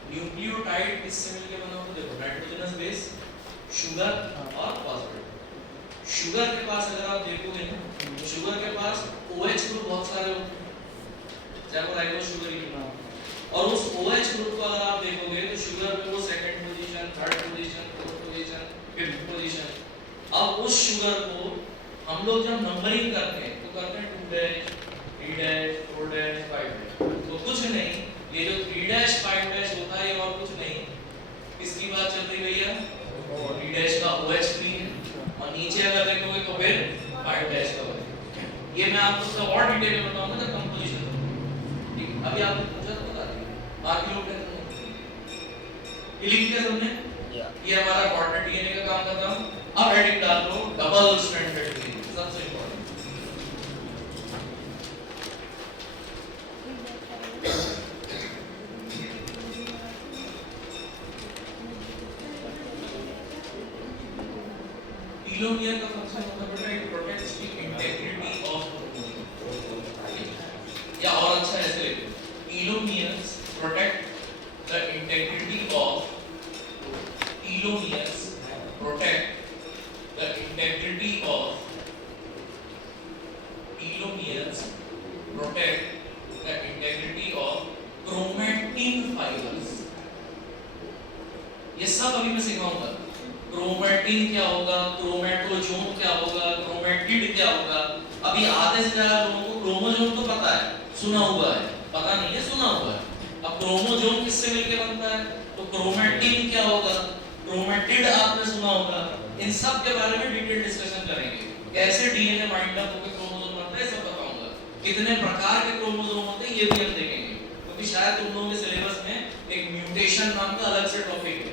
न्यूक्लियोटाइड किससे मिलके बना होता है? देखो नाइट्रोजनस बेस, शुगर और फॉस्फेट। शुगर के पास अगर आप देखोगे ना, तो शुगर के पास OH ग्रुप बहुत सारे होते हैं, चाहे वो राइबोस शुगर ही क्यों ना हो, और उस OH ग्रुप को अगर आप देखोगे तो शुगर में वो second position, third position, fourth position, fifth position. अब उस शुगर को हम हम लोग जब नंबरिंग करते हैं तो करते हैं 2 डैश 3 डैश 4 डैश 5 डैश, तो कुछ नहीं, ये जो 3 डैश 5 डैश होता है ये और कुछ नहीं, किसकी बात चल रही भैया, 3 डैश का OH3 है, और नीचे अगर देखोगे तो फिर 5 डैश का OH। ये मैं आपको उसका और डिटेल में बताऊंगा जब कंपोजिशन होगा, ठीक है। अभी आपने पूछा तो बता दिया, बाकी लोग टेंशन मत लो। ये लिख दिया सबने, ये हमारा क्वार्टर डीएनए का काम खत्म। अब हेडिंग डाल दो डबल स्ट्रैंडेड डीएनए, सबसे इंपॉर्टेंट। टीलोमियर का फंक्शन होता है बेटा, it protects the integrity of chromosome, या और अच्छा ऐसे लिखो, telomeres protect the integrity of, telomeres protect the integrity of, telomeres protect the integrity of chromatin fibers। ये सब अभी मैं सिखाऊंगा, क्रोमैटिन क्या होगा, क्रोमैटोजोम क्या होगा, क्रोमैटिड क्या होगा। अभी आधे से ज्यादा लोगों को क्रोमोजोम तो पता है, सुना हुआ है, पता नहीं है, सुना हुआ है। अब क्रोमोजोम किससे मिलके बनता है, तो क्रोमैटिन क्या होगा, क्रोमैटिड आपने सुना होगा। इन सब के बारे में डिटेल डिस्कशन करेंगे, कैसे डीएनए बाइंड अप होकर क्रोमोसोम बनता है सब बताऊंगा, कितने प्रकार के क्रोमोसोम होते हैं ये भी हम देखेंगे, क्योंकि शायद तुम लोगों के सिलेबस में एक म्यूटेशन नाम का अलग से टॉपिक है,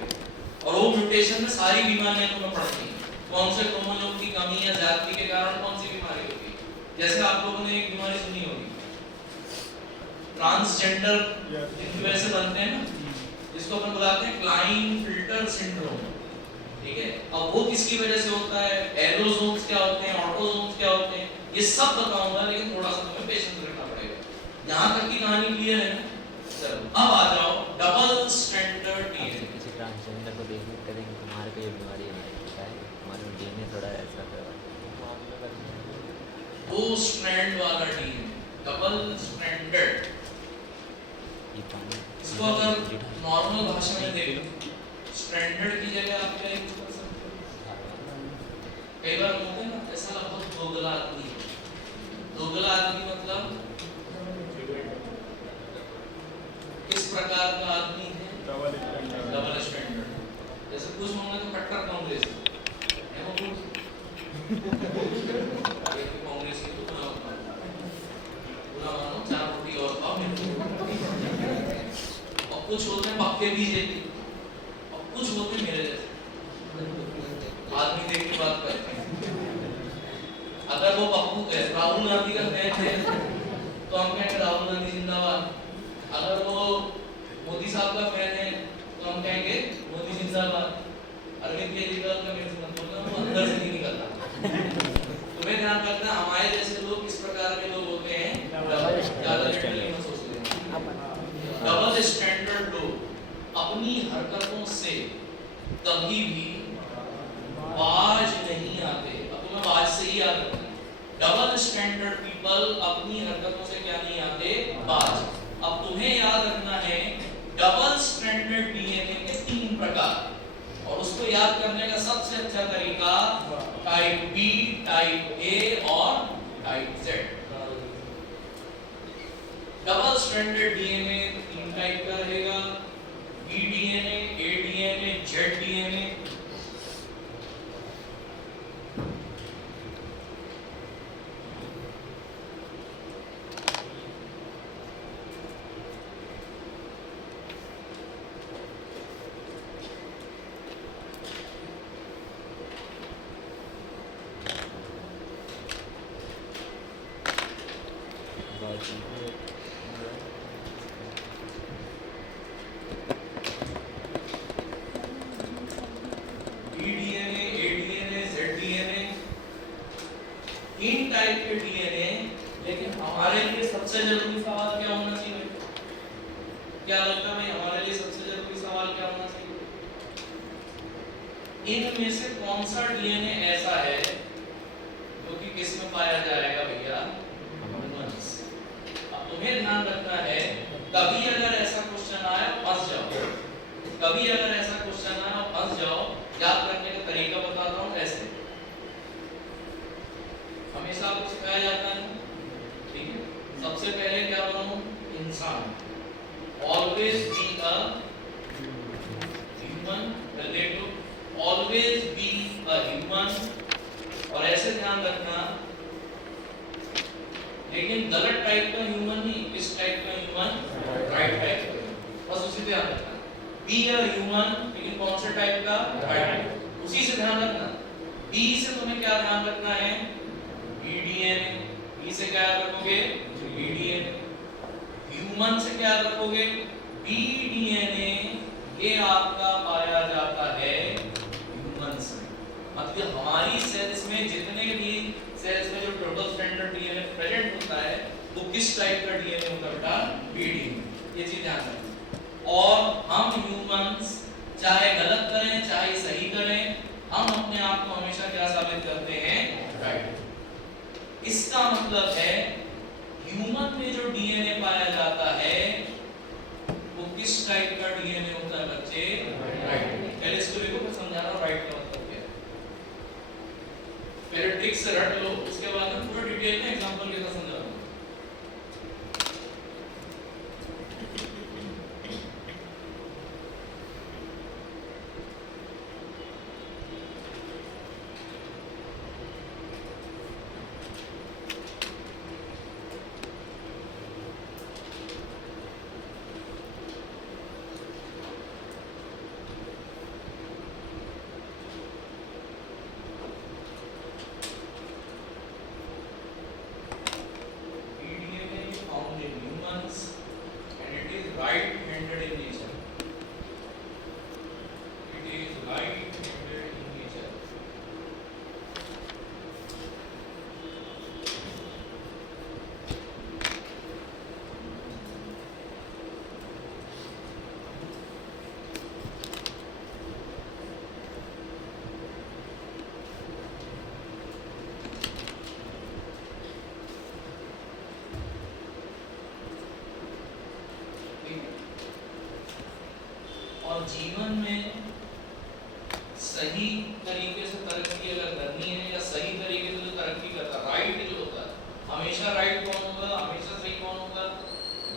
और वो म्यूटेशन में सारी बीमारियां तुम्हें पढ़ती हैं, कौन से क्रोमोसोम की कमी या ज्यादती के कारण कौन सी बीमारी होगी। जैसे आप लोगों ने एक बीमारी सुनी होगी, ट्रांसजेंडर इनकी वजह से बनते हैं ना, जिसको अपन बुलाते हैं क्लाइनफिल्टर सिंड्रोम, ठीक है। अब वो किसकी वजह से होता है, एलोसोम्स क्या होते हैं, ऑटोसोम्स क्या होते हैं, ये सब बताऊंगा, लेकिन थोड़ा सा तुम्हें पेशेंस रखना पड़ेगा। यहां तक की कहानी क्लियर है ना। चलो अब आ जाओ डबल स्ट्रैंडेड डीएनए। किसी ट्रांसजेंडर को देखने करेंगे तुम्हारे पे ये बीमारी है, क्या है हमारे में डीएनए थोड़ा ऐसा है, दो स्ट्रैंड वाला डीएनए, डबल स्ट्रैंडेड। इसको अगर नॉर्मल भाषा में देखो, स्ट्रैंडर्ड की जगह आप क्या यूज कर सकते हो, कई बार बोलते हैं ना ऐसा लगभग दोगला आदमी है। दोगला आदमी मतलब किस प्रकार का आदमी है, डबल स्टैंडर्ड। जैसे कुछ मामले में कट्टर कांग्रेस है, वो कुछ कांग्रेस की तो बुरा मानो, चार रोटी और खाओ, और कुछ होते हैं पक्के बीजेपी, और कुछ होते हैं मेरे जैसे आदमी देख के बात करते हैं। अगर वो पप्पू राहुल गांधी का फैन है तो हम कहेंगे राहुल गांधी जिंदाबाद, अगर वो मोदी साहब का फैन है तो हम कहेंगे मोदी जिंदाबाद। अरविंद केजरीवाल का मेरे से मतलब वो अंदर से नहीं निकलता। तुम्हें ध्यान रखना, हमारे जैसे लोग किस प्रकार के लोग होते हैं, डबल स्टैंडर्ड लोग अपनी हरकतों से कभी भी बाज नहीं आते। अब तुम्हें बाज से ही याद रखना, डबल स्टैंडर्ड पीपल अपनी हरकतों से क्या नहीं आते, बाज। अब तुम्हें याद रखना है डबल स्ट्रैंडेड डीएनए के 3 प्रकार, और उसको याद करने का सबसे अच्छा तरीका टाइप बी, टाइप ए और type Z. Double stranded DNA 3 type का रहेगा, बी डीएनए, ए डीएनए, जेड डीएनए। इन टाइप के डीएनए, लेकिन हमारे लिए सबसे जरूरी सवाल क्या होना चाहिए, क्या लगता है हमारे लिए सबसे जरूरी सवाल क्या होना चाहिए, इनमें से कौन सा डीएनए ऐसा है जो कि किस में पाया जाएगा भैया, ह्यूमंस। अब तुम्हें ध्यान रखना है, कभी अगर ऐसा क्वेश्चन आया फंस जाओ, कभी अगर ऐसा क्वेश्चन आया फंस जाओ, याद रखने का तरीका बताता हूं ऐसे। हमेशा आपको सिखाया जाता है, ठीक है। सबसे पहले क्या बनो, इंसान, always be a human, always be a human. और ऐसे ध्यान रखना, लेकिन गलत टाइप का ह्यूमन नहीं, किस टाइप का ह्यूमन, राइट टाइप का, बस उसी ध्यान रखना। बी अ ह्यूमन, लेकिन कौन से टाइप का, राइट, उसी से ध्यान रखना। बी से तुम्हें क्या ध्यान रखना है, बीडीएनए, बी से क्या रखोगे, बीडीएनए। ह्यूमन से क्या रखोगे, बीडीएनए, ये आपका पाया जाता है ह्यूमंस में। मतलब हमारी सेल्स में जितने भी सेल्स में जो टोटल स्टैंडर्ड डीएनए प्रेजेंट होता है, वो किस टाइप का डीएनए होता है बेटा, बीडीएनए। ये चीज ध्यान रखना। और हम ह्यूमंस चाहे गलत करें चाहे सही करें, हम अपने आप को हमेशा क्या साबित करते हैं, राइट। इसका मतलब है ह्यूमन में जो डीएनए पाया जाता है वो किस टाइप का डीएनए होता है बच्चे, राइट। पहले इसको देखो, मैं समझा रहा हूं राइट का मतलब क्या है। पहले ट्रिक से रट लो, उसके बाद मैं पूरा डिटेल में एग्जांपल के साथ समझा रहा हूं। और जीवन में सही तरीके से तरक्की अगर करनी है, या सही तरीके से जो तरक्की करता है, राइट जो होता है, हमेशा राइट कौन होगा, हमेशा सही कौन होगा,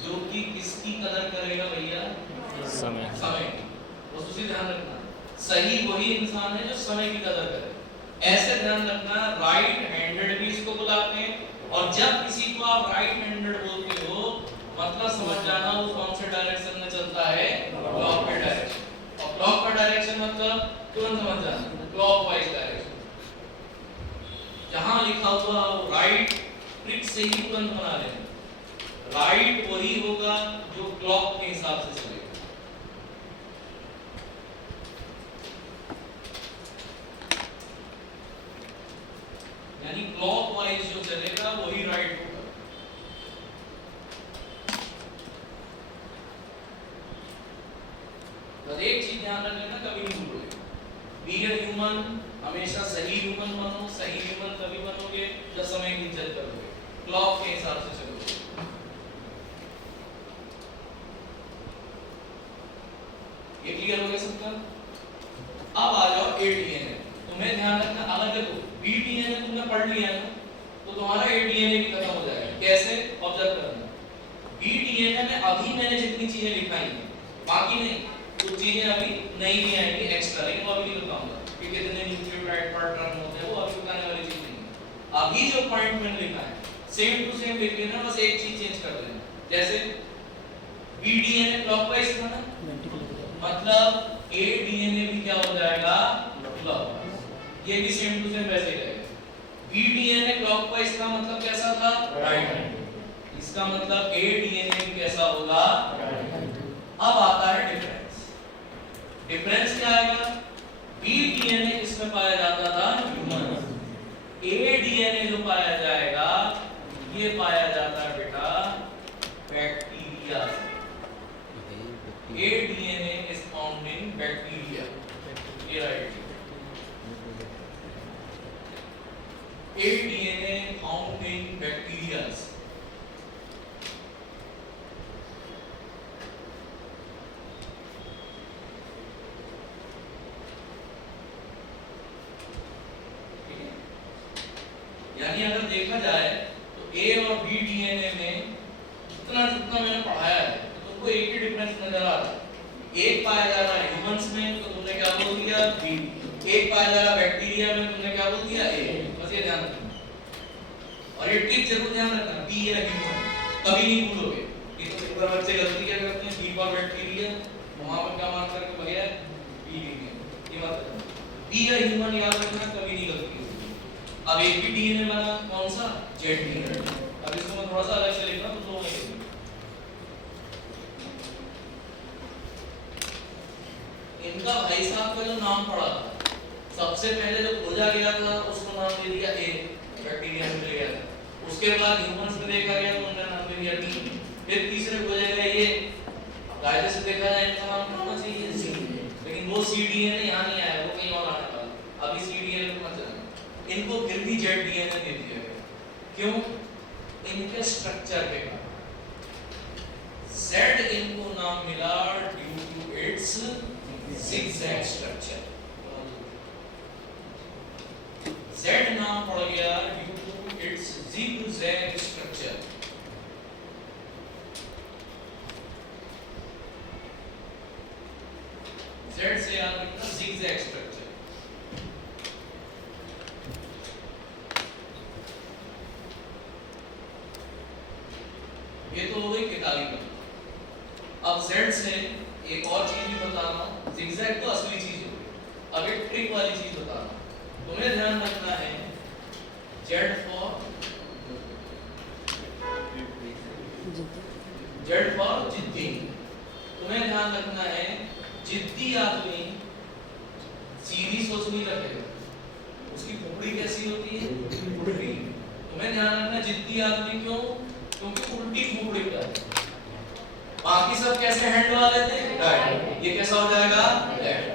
जो कि किसकी कदर करेगा भैया, समय, समय। बस उसी ध्यान रखना, सही वही इंसान है जो समय की कदर करे। ऐसे ध्यान रखना, राइट हैंडेड भी इसको बुलाते हैं। और जब किसी को आप राइट हैंडेड बोलते हो, मतलब समझ जाना वो कौन से डायरेक्शन में चलता है, क्लॉक के डायरेक्शन। और क्लॉक का डायरेक्शन मतलब तुरंत समझ जाना, क्लॉकवाइज डायरेक्शन। जहां लिखा हुआ वो राइट, ट्रिक से ही तुरंत बना लेना। राइट वही होगा जो क्लॉक के हिसाब से चलेगा। यानी क्लॉकवाइज जो चलेगा वही राइट होगा। तो एक चीज ध्यान रख लेना, कभी नहीं भूलोगे, बी अ ह्यूमन, हमेशा सही ह्यूमन बनो। सही ह्यूमन कभी बनोगे जब समय की इज्जत करोगे, क्लॉक के हिसाब से चलोगे। ये क्लियर हो गया सबका? अब आ जाओ एडीएनए। तुम्हें ध्यान रखना, अगर देखो बीडीएनए तुमने पढ़ लिया ना, तो तुम्हारा एडीएनए भी खत्म हो जाएगा। कैसे? ऑब्जर्व करना, बीडीएनए में अभी मैंने जितनी चीजें लिखाई हैं, बाकी नहीं, कुछ चीजें अभी नहीं भी आएंगी एक्स्ट्रा, लेकिन वो अभी नहीं बताऊंगा कि कितने न्यूक्लियोटाइड पर टर्न होते हैं, वो अभी बताने वाली चीज नहीं है। अभी जो पॉइंट मैंने लिखा है सेम टू सेम लिख लेना, बस एक चीज चेंज कर देना। जैसे बीडीएनए क्लॉकवाइज था ना, मतलब एडीएनए भी क्या हो जाएगा, क्लॉकवाइज। ये भी सेम टू सेम वैसे ही रहेगा। बीडीएनए क्लॉकवाइज का मतलब कैसा था, राइट हैंड। इसका मतलब एडीएनए भी कैसा होगा, राइट हैंड। अब आता है डिफरेंस। डिफरेंस क्या आएगा, बीडीएनए इसमें पाया जाता था ह्यूमन, एडीएनए जो पाया जाएगा ये पाया जाता है बेटा bacteria. A DNA is found in bacteria, ये right. A DNA found in bacteria. यानी अगर देखा जाए तो ए और बी डीएनए में जितना जितना मैंने पढ़ाया है तो तुमको एक ही डिफरेंस नजर आ रहा है। एक पाया जा रहा है ह्यूमंस में तो तुमने क्या बोल दिया बी, एक पाया जा रहा है बैक्टीरिया में तुमने क्या बोल दिया ए। बस ये ध्यान रखना और ये टिप जरूर ध्यान रखना, बी या ह्यूमन कभी नहीं भूलोगे। ये तो एक बार बच्चे गलती क्या करते हैं, बी फॉर बैक्टीरिया वहां पर क्या मान करके बगैर बी लिखेंगे, ये मत करना। बी या ह्यूमन याद रखना, कभी नहीं गलती होगी। अब एक भी डीएनए बना कौन सा, जेड डीएनए। अब इसको मैं थोड़ा सा अलग से लिखना तो दो में लिखूंगा। इनका भाई साहब का जो नाम पड़ा था सबसे पहले जो खोजा गया था उसको नाम दे दिया ए, बैक्टीरिया में ले गया था। उसके बाद ह्यूमंस में देखा गया तो उन्होंने नाम दे दिया डी। फिर तीसरे खोजा गया ये, कायदे से देखा जाए इनका नाम क्या होना चाहिए सी, लेकिन वो सी डीएनए यहाँ नहीं आया, वो कहीं और आने वाला। अभी सी डीएनए को मत जाना, इनको फिर भी जेड डीएनए दे दिया गया। क्यों? इनके स्ट्रक्चर के कारण। जेड इनको नाम मिला due to its zigzag structure। Z नाम पड़ गया due to its zigzag structure। Z से याद रखना zigzag structure। ये तो हो गई किताबी बात। अब Z से एक और चीज भी बता रहा हूँ, zigzag तो असली चीज है, अब एक ट्रिक वाली चीज बता रहा हूँ। तुम्हें ध्यान रखना है Z फॉर जिद्दी। तुम्हें ध्यान रखना है जिद्दी आदमी सीधी सोच नहीं रखेगा, उसकी खोपड़ी कैसी होती है, उल्टी। तुम्हें ध्यान रखना जिद्दी आदमी क्यों, क्योंकि उल्टी खोपड़ी का है। बाकी सब कैसे हैंड वाले थे, राइट। ये कैसा हो जाएगा, लेफ्ट।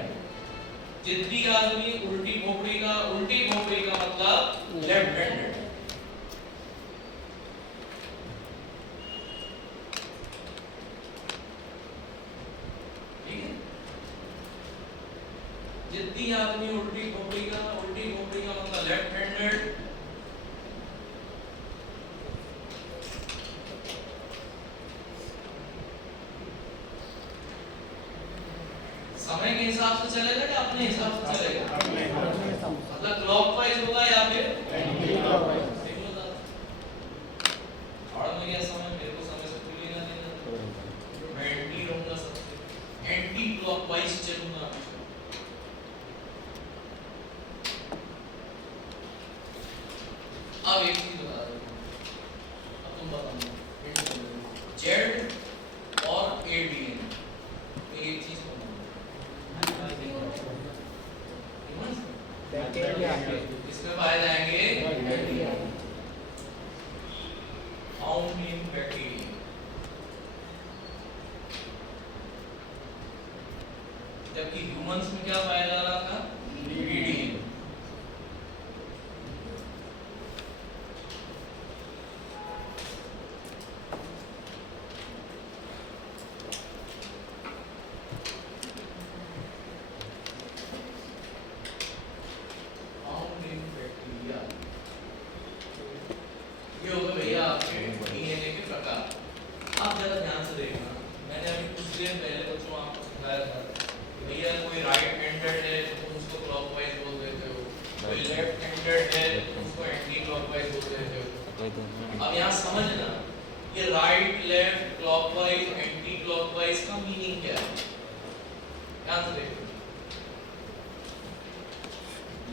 जिद्दी आदमी उल्टी खोपड़ी का, उल्टी खोपड़ी का मतलब लेफ्ट हैंडेड। ठीक है, जिद्दी आदमी उल्टी खोपड़ी का, उल्टी खोपड़ी का मतलब लेफ्ट हैंडेड। समय के हिसाब से चलेगा या अपने हिसाब से चलेगा, मतलब क्लॉकवाइज होगा या फिर एंटी क्लॉकवाइज। और मैं क्या समय, मेरे को समय से कोई लेना देना, मैं एंटी रहूंगा, सबसे एंटी क्लॉकवाइज चलूंगा। अब एक चीज बता दो, अब तुम बताओ जेड और एडीएन में एक चीज इसमें पाए जाएंगे फाउंड इन बैक्टीरिया। जबकि ह्यूमंस में क्या पाया जा रहा था, डीडीएन। अब यहाँ समझना ये right left clockwise anti clockwise का मीनिंग क्या है, ध्यान से देखो।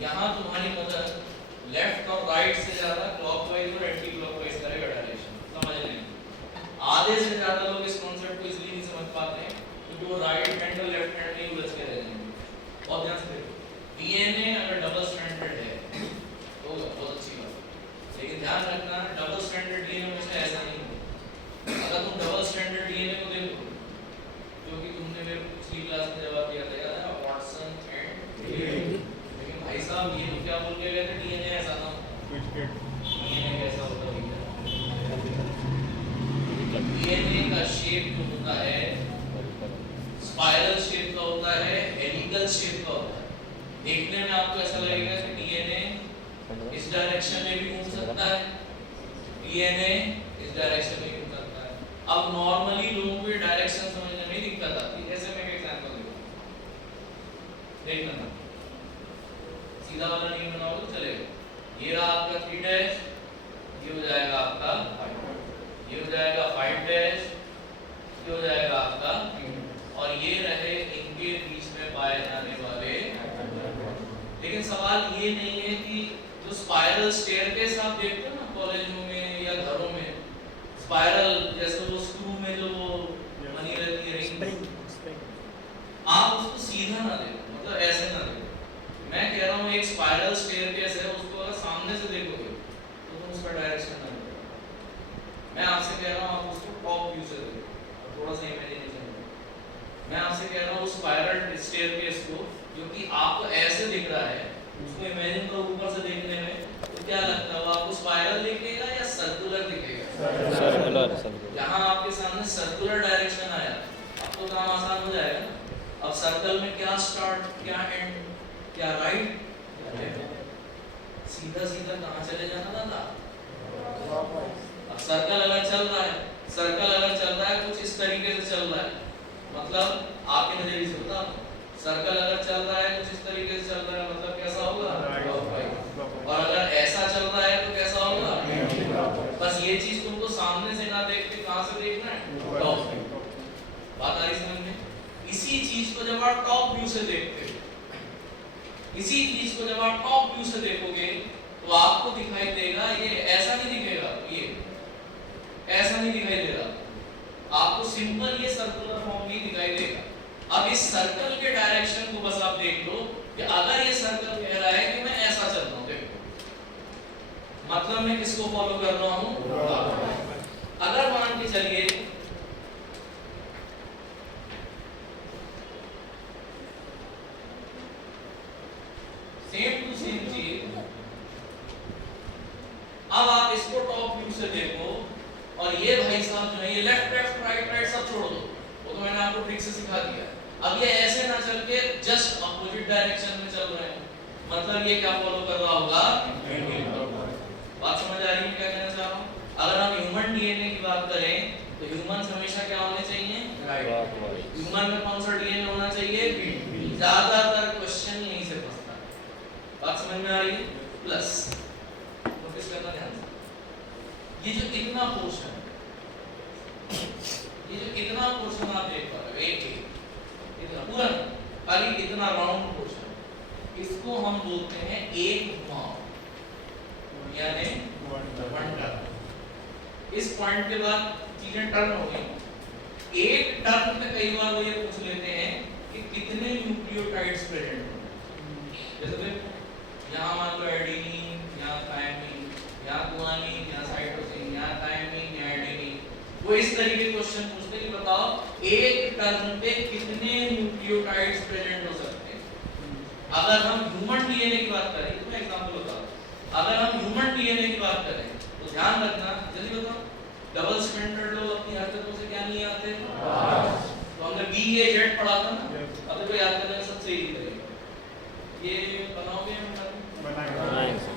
यहाँ तुम्हारी मदद लेफ्ट और राइट से ज्यादा क्लॉकवाइज और एंटी क्लॉकवाइज करेगा डायरेक्शन, समझ लें। आधे से ज्यादा लोग इस कॉन्सेप्ट को इसलिए नहीं समझ पाते हैं क्योंकि वो राइट हैंड और लेफ्ट हैंड में उलझ के रह जाएंगे। और ध्यान से देखो, डीएनए अगर डबल स्ट्रैंडेड है तो बहुत अच्छी बात है, लेकिन ध्यान रखना डबल स्ट्रैंडेड डीएनए में से ऐसा नहीं है। अगर तुम डबल स्ट्रैंडेड डीएनए को देखो, क्योंकि तुमने मेरे पिछली क्लास में जवाब दिया था याद है, वाटसन एंड डीएनए, लेकिन भाई साहब ये तो क्या बोल के गए थे, डीएनए ऐसा ना हो, डीएनए कैसा होता है, डीएनए का शेप जो होता है स्पाइरल शेप का होता है, हेलिकल शेप का होता है। देखने में आपको ऐसा लगेगा कि डीएनए इस डायरेक्शन में भी घूम सकता है डीएनए इस डायरेक्शन में क्यों चलता है। अब नॉर्मली लोगों को डायरेक्शन समझने में दिक्कत आती है। जैसे मैं एक एग्जांपल दूंगा, देख लेना, सीधा वाला नहीं बनाओ तो चलेगा। ये रहा आपका 3 डैश, ये हो जाएगा आपका 5, ये हो जाएगा 5 डैश, ये हो जाएगा आपका 3, और ये रहे इनके बीच में पाए जाने वाले। लेकिन सवाल ये नहीं है कि जो स्पाइरल स्टेयरकेस आप देखते हो ना कॉलेजों में या घरों में, स्पाइरल जैसे वो स्क्रू में जो वो बनी रहती है रिंग, आप उसको सीधा ना देखो, मतलब ऐसे ना देखो। मैं कह रहा हूँ एक स्पाइरल स्टेयरकेस है, उसको अगर सामने से देखोगे तो तुम उसका डायरेक्शन ना देखो। मैं आपसे कह रहा हूँ आप उसको टॉप व्यू से देखो, थोड़ा सा इमेजिनेशन करो। मैं आपसे कह रहा हूँ स्पाइरल स्टेयरकेस को जो कि आपको ऐसे दिख रहा है, उसको इमेजिन करो ऊपर से देखने में, तो क्या लगता है वो आपको स्पाइरल दिखेगा या सर्कुलर दिखेगा? सर्कुलर। यहाँ आपके सामने सर्कुलर डायरेक्शन आया, अब तो काम आसान हो जाएगा ना। अब सर्कल में क्या स्टार्ट, क्या एंड, क्या राइट, क्या लेफ्ट, सीधा सीधा कहाँ चले जाना था। अब सर्कल अगर चल रहा है, सर्कल अगर चल रहा है कुछ इस तरीके से चल रहा है, मतलब आपके नजरिए से बता, सर्कल अगर चल रहा है कुछ इस तरीके से चल रहा है, मतलब कैसा होगा, और अगर ऐसा चल रहा है तो कैसा होगा। बस ये चीज तुमको सामने से ना देख के कहां से देखना है, टॉप व्यू। बात आ रही समझ में? इसी चीज को जब आप टॉप व्यू से देखते हो, इसी चीज को जब आप टॉप व्यू से देखोगे तो आपको दिखाई देगा, ये ऐसा नहीं दिखेगा, ये ऐसा नहीं दिखाई देगा, आपको सिंपल ये सर्कुलर फॉर्म ही दिखाई देगा। अब इस सर्कल के डायरेक्शन को बस आप देख लो कि अगर ये सर्कल कह रहा है कि मैं ऐसा चल रहा हूं, देखो मतलब मैं किसको फॉलो कर रहा हूं। अगर मान के चलिए सेम टू सेम चीज, अब आप इसको टॉप व्यू से देखो, और ये भाई साहब जो है ये लेफ्ट लेफ्ट राइट राइट सब छोड़ दो, वो तो मैंने आपको ट्रिक से सिखा दिया। अब ये ऐसे ना चल के जस्ट अपोजिट डायरेक्शन में चल रहे हैं, मतलब ये क्या फॉलो कर रहा होगा, बात समझ आ रही है क्या कहना चाह रहा हूँ। अगर हम ह्यूमन डीएनए की बात करें तो ह्यूमन हमेशा क्या होने चाहिए, राइट। ह्यूमन में कौन सा डीएनए होना चाहिए, ज्यादातर क्वेश्चन यहीं से फंसता है, बात समझ में आ रही है। प्लस नोटिस करना ध्यान से, ये जो इतना पोर्शन है, ये जो इतना पोर्शन आप देख पा रहे हो, एक इतना पूरा खाली इतना राउंड पोर्शन, इसको हम बोलते हैं एक घुमाव, यानी वन टर्न। इस पॉइंट के बाद चीजें टर्न हो गई। एक टर्न पे कई बार वो ये पूछ लेते हैं कि कितने न्यूक्लियोटाइड्स प्रेजेंट हैं। जैसे यहाँ मान लो एडेनिन, यहाँ थायमिन, यहाँ गुआनिन, यहाँ साइटोसिन, यहाँ थायमिन, यहाँ एडेनिन, वो इस तरीके के क्वेश्चन पूछते हैं कि बताओ एक टर्न पे कितने न्यूक्लियोटाइड्स प्रेजेंट हो सकते हैं। अगर हम ह्यूमन डीएनए की बात करें, तो मैं एग्जांपल बताऊं, अगर हम ह्यूमन डीएनए की बात करें तो ध्यान रखना, जल्दी बताओ, डबल स्टैंडर्ड लोग अपनी हरकतों से क्या नहीं आते, तो हमने BAZ पढ़ा था ना, अब देखो याद करने में सबसे इजी तरीका, ये बनाओगे बनाएंगे।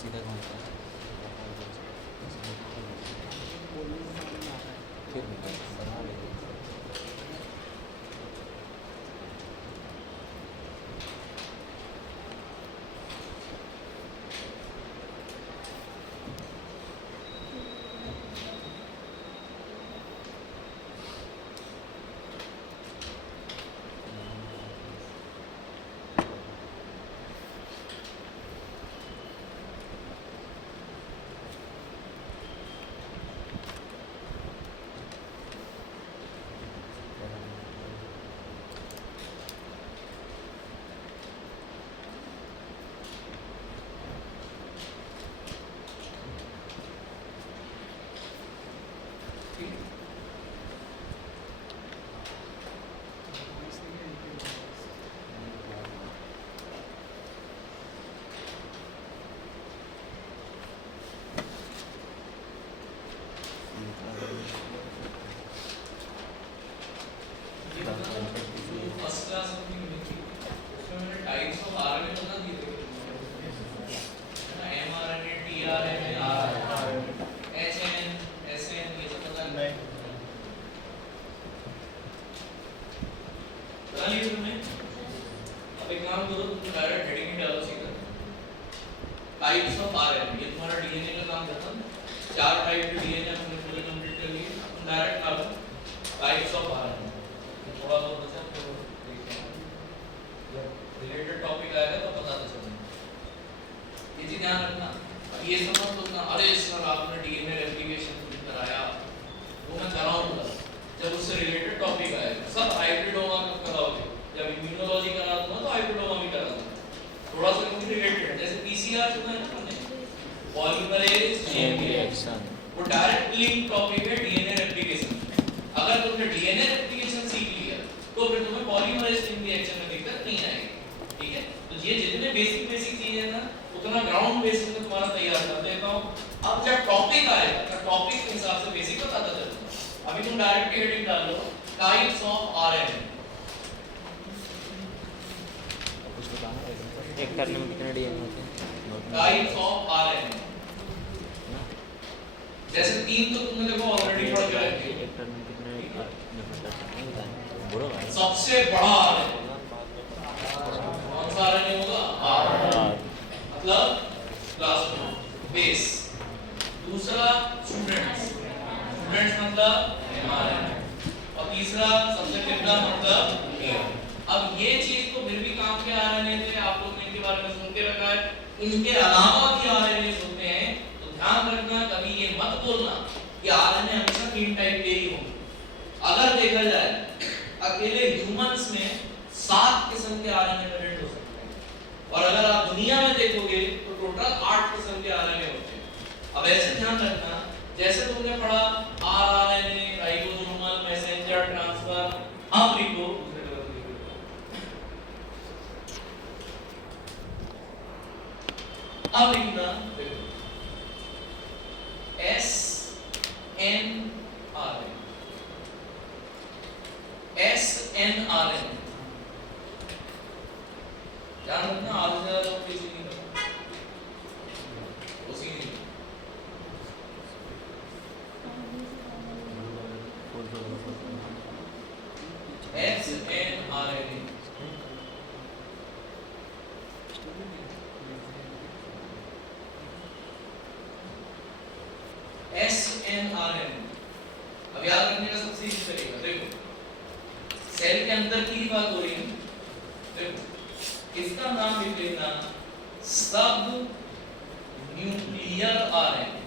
सीधा घूमता है फिर बना लेंगे। टाइप डीएनए हमने पूरे कंप्लीट कर लिए। डायरेक्ट अब टाइप्स ऑफ आरएनए थोड़ा बहुत बचा तो देखते हैं, जब रिलेटेड टॉपिक आएगा तो बताते चलेंगे। ये चीज ध्यान रखना। अब ये समझ लो ना, अरे सर आपने डीएनए रेप्लिकेशन कराया, वो मैं कराऊंगा जब उससे रिलेटेड टॉपिक आएगा। सब हाइब्रिडोमा कब कराओगे? जब इम्यूनोलॉजी करा दूंगा तो हाइब्रिडोमा भी करा दूंगा, थोड़ा सा कुछ रिलेटेड है। जैसे पीसीआर सुना है ना हमने, पॉलीमरेज चेन रिएक्शन, वो डायरेक्ट लिंक टॉपिक है डीएनए रेप्लिकेशन। अगर तुमने डीएनए रेप्लिकेशन सीख लिया तो फिर तुम्हें पॉलीमरेज चेन रिएक्शन में दिक्कत नहीं आएगी। ठीक है, तो ये जितने बेसिक चीजें हैं ना, उतना ग्राउंड बेसिक में तुम्हारा तैयार कर देता हूं। अब जब टॉपिक आएगा तो टॉपिक के हिसाब से बेसिक बताता चलूंगा। अभी तुम डायरेक्ट हेडिंग डाल लो, टाइप्स ऑफ आरएनए। कुछ बताना है एक करने में कितने डीएनए होते हैं? टाइप्स ऑफ आरएनए जैसे तीन तो तुमने देखो ऑलरेडी पढ़ के रखे हो। एक करने में कितने डिफरेंट नहीं बताएं बुरा भाई। सबसे बड़ा आरएनए कौन सा आरएनए होगा? आर, मतलब प्लाज्मा बेस। दूसरा स्टूडेंट्स मतलब एमआरएनए, और तीसरा सबसे पिछला मतलब पेयर। अब ये चीज तो फिर भी काम के आरएनए थे, आप लोग ने इनके बारे में सुन के रखा है। इनके अलावा भी आरएनए होते हैं, तो ध्यान रखना, कभी ये मत बोलना कि आरएनए हमेशा तीन टाइप के ही होंगे। अगर देखा जाए अकेले ह्यूमंस में 7 किस्म के आरएनए प्रेजेंट हो सकते हैं, और अगर आप दुनिया में देखोगे तो टोटल 8 किस्म के आरएनए होते हैं। अब ऐसे ध्यान रखना, जैसे तुमने पढ़ा आरआरएनए, राइबोसोमल मैसेंजर ट्रांसफर, हम लिखो अब लिखना देखो एसएनआरएनए ध्यान रखना, आगे से ज्यादा पीछे नहीं करना, उसी नहीं एसएनआरएनए एसएनआरएनए। अब याद रखने का सबसे इजी तरीका देखो, सेल के अंदर की बात हो रही है। देखो इसका नाम लिख लेना सब न्यूक्लियर आरएनए,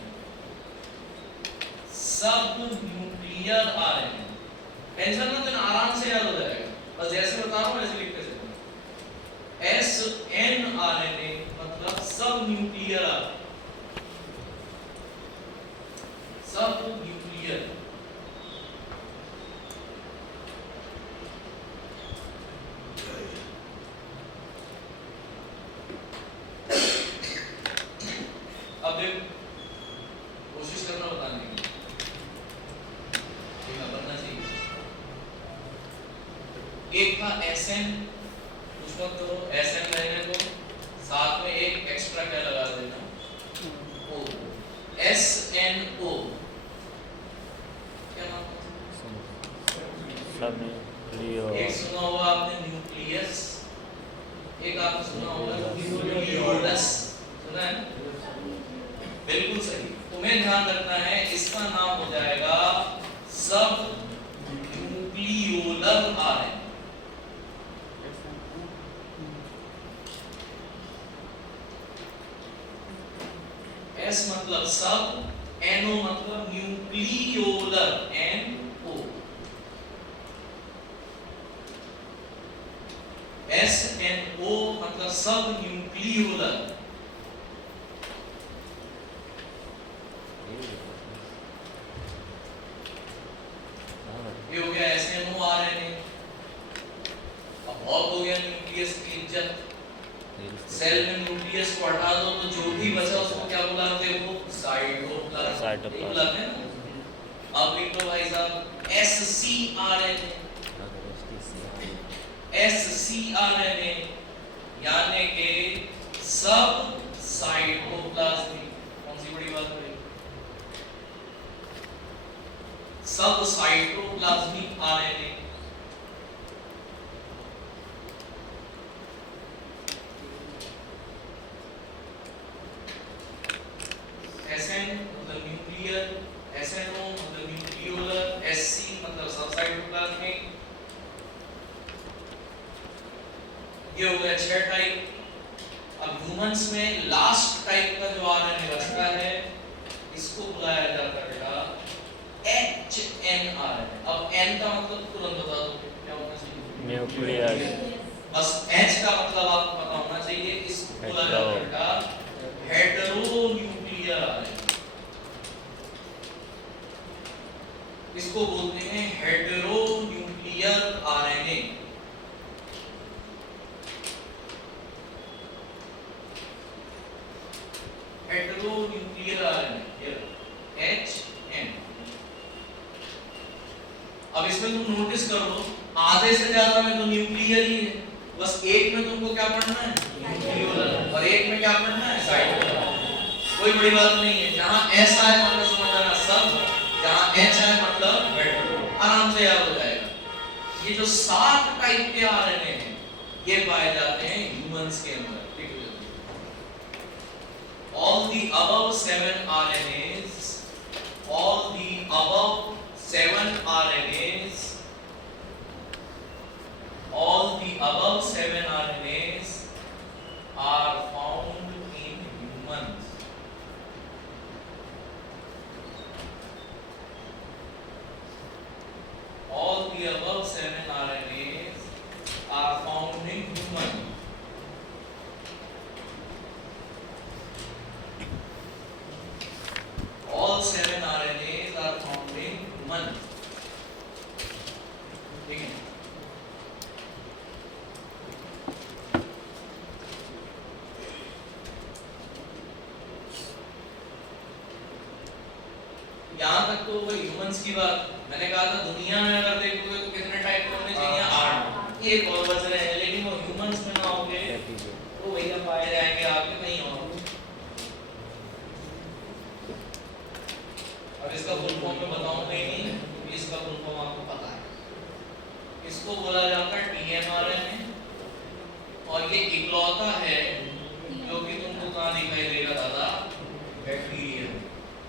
सब न्यूक्लियर आरएनए। टेंशन मत लेना, आराम से याद हो जाएगा, बस जैसे बता रहा हूं वैसे लिखते चलना। एसएनआरएनए मतलब सब न्यूक्लियर आरएनए, सब न्यूक्लियर। अब देखो कोशिश करना बताने की, ठीक है बनना चाहिए। एक था एसएन, कुछ मत करो, एसएन रहने को, साथ में एक एक्स्ट्रा क्या लगा देना, ओ, एसएनओ। क्या नाम है? सब ने एक सुना होगा आपने न्यूक्लियस, एक आपने सुना होगा न्यूक्लियोलस, सुना है? बिल्कुल सही। तुम्हें ध्यान रखना है, इसका नाम हो जाएगा सब न्यूक्लियोलर आरएनए। एस मतलब सब, एनओ मतलब न्यूक्लियोलर, एनओ। एसएनओ मतलब सब न्यूक्लियोलर। ये हो गया एसएनओ आरएनए। अब बहुत हो गया न्यूक्लियस की इज्जत। सेल में न्यूक्लियस को हटा दो तो जो भी बचा उसको क्या बुलाते हो? साइटोप्लाज्म बुलाते हैं ना। अब लिख लो भाई साहब एससीआरएनए, एससीआरएनए यानी कि सब साइटोप्लाज्मिक। कौन सी बड़ी बात है? सब साइटोप्लाज्मिक आरएनए। एसएन मतलब न्यूक्लियर, SNO मतलब न्यूक्लियोलर, SC मतलब सबसाइटोप्लाज्मिक। ये हो गया 6 टाइप। अब ह्यूमंस में लास्ट टाइप का जो आरएनए बचता है इसको बुलाया जाता है HNRNA। अब N का मतलब तुरंत बता दो क्या होना चाहिए? न्यूक्लियर। बस H का मतलब आपको पता होना चाहिए। इसको बोला जाता है हेटेरोन्यूक्लियर आरएनए। इसको बोलते हैं heteronuclear RNA. Heteronuclear RNA HN। अब इसमें तुम नोटिस कर लो आधे से ज्यादा में तो न्यूक्लियर ही है, बस एक में तुमको क्या पढ़ना है? न्यूक्लियोलर। और एक में क्या पढ़ना है? साइटोप्लाज्मिक। कोई बड़ी बात नहीं है। जहां S आए मतलब समझ जाना सब, जहां H आए मतलब हेटेरो, आराम से याद हो जाएगा। ये जो 7 टाइप के आरएनए हैं ये पाए जाते हैं ह्यूमंस के अंदर। ठीक है, all the above 7 RNAs, all the above 7 RNAs, all the above 7 RNAs are found in humans. All the above 7 RNAs are found in humans. All 7 RNAs are found in human. ठीक है। यहाँ तक तो वही ह्यूमंस की बात। मैंने कहा था दुनिया में अगर देखोगे तो कितने टाइप के होने चाहिए? 8। एक और बच रहे हैं, लेकिन वो ह्यूमंस में ना होंगे तो भैया पाए जाएंगे आपके कहीं और। अब इसका फुल फॉर्म में बताऊंगा ही नहीं, क्योंकि इसका फुल फॉर्म आपको पता है। इसको बोला जाता है tmRNA, और ये इकलौता है जो कि तुमको कहाँ दिखाई देगा दादा? बैक्टीरिया।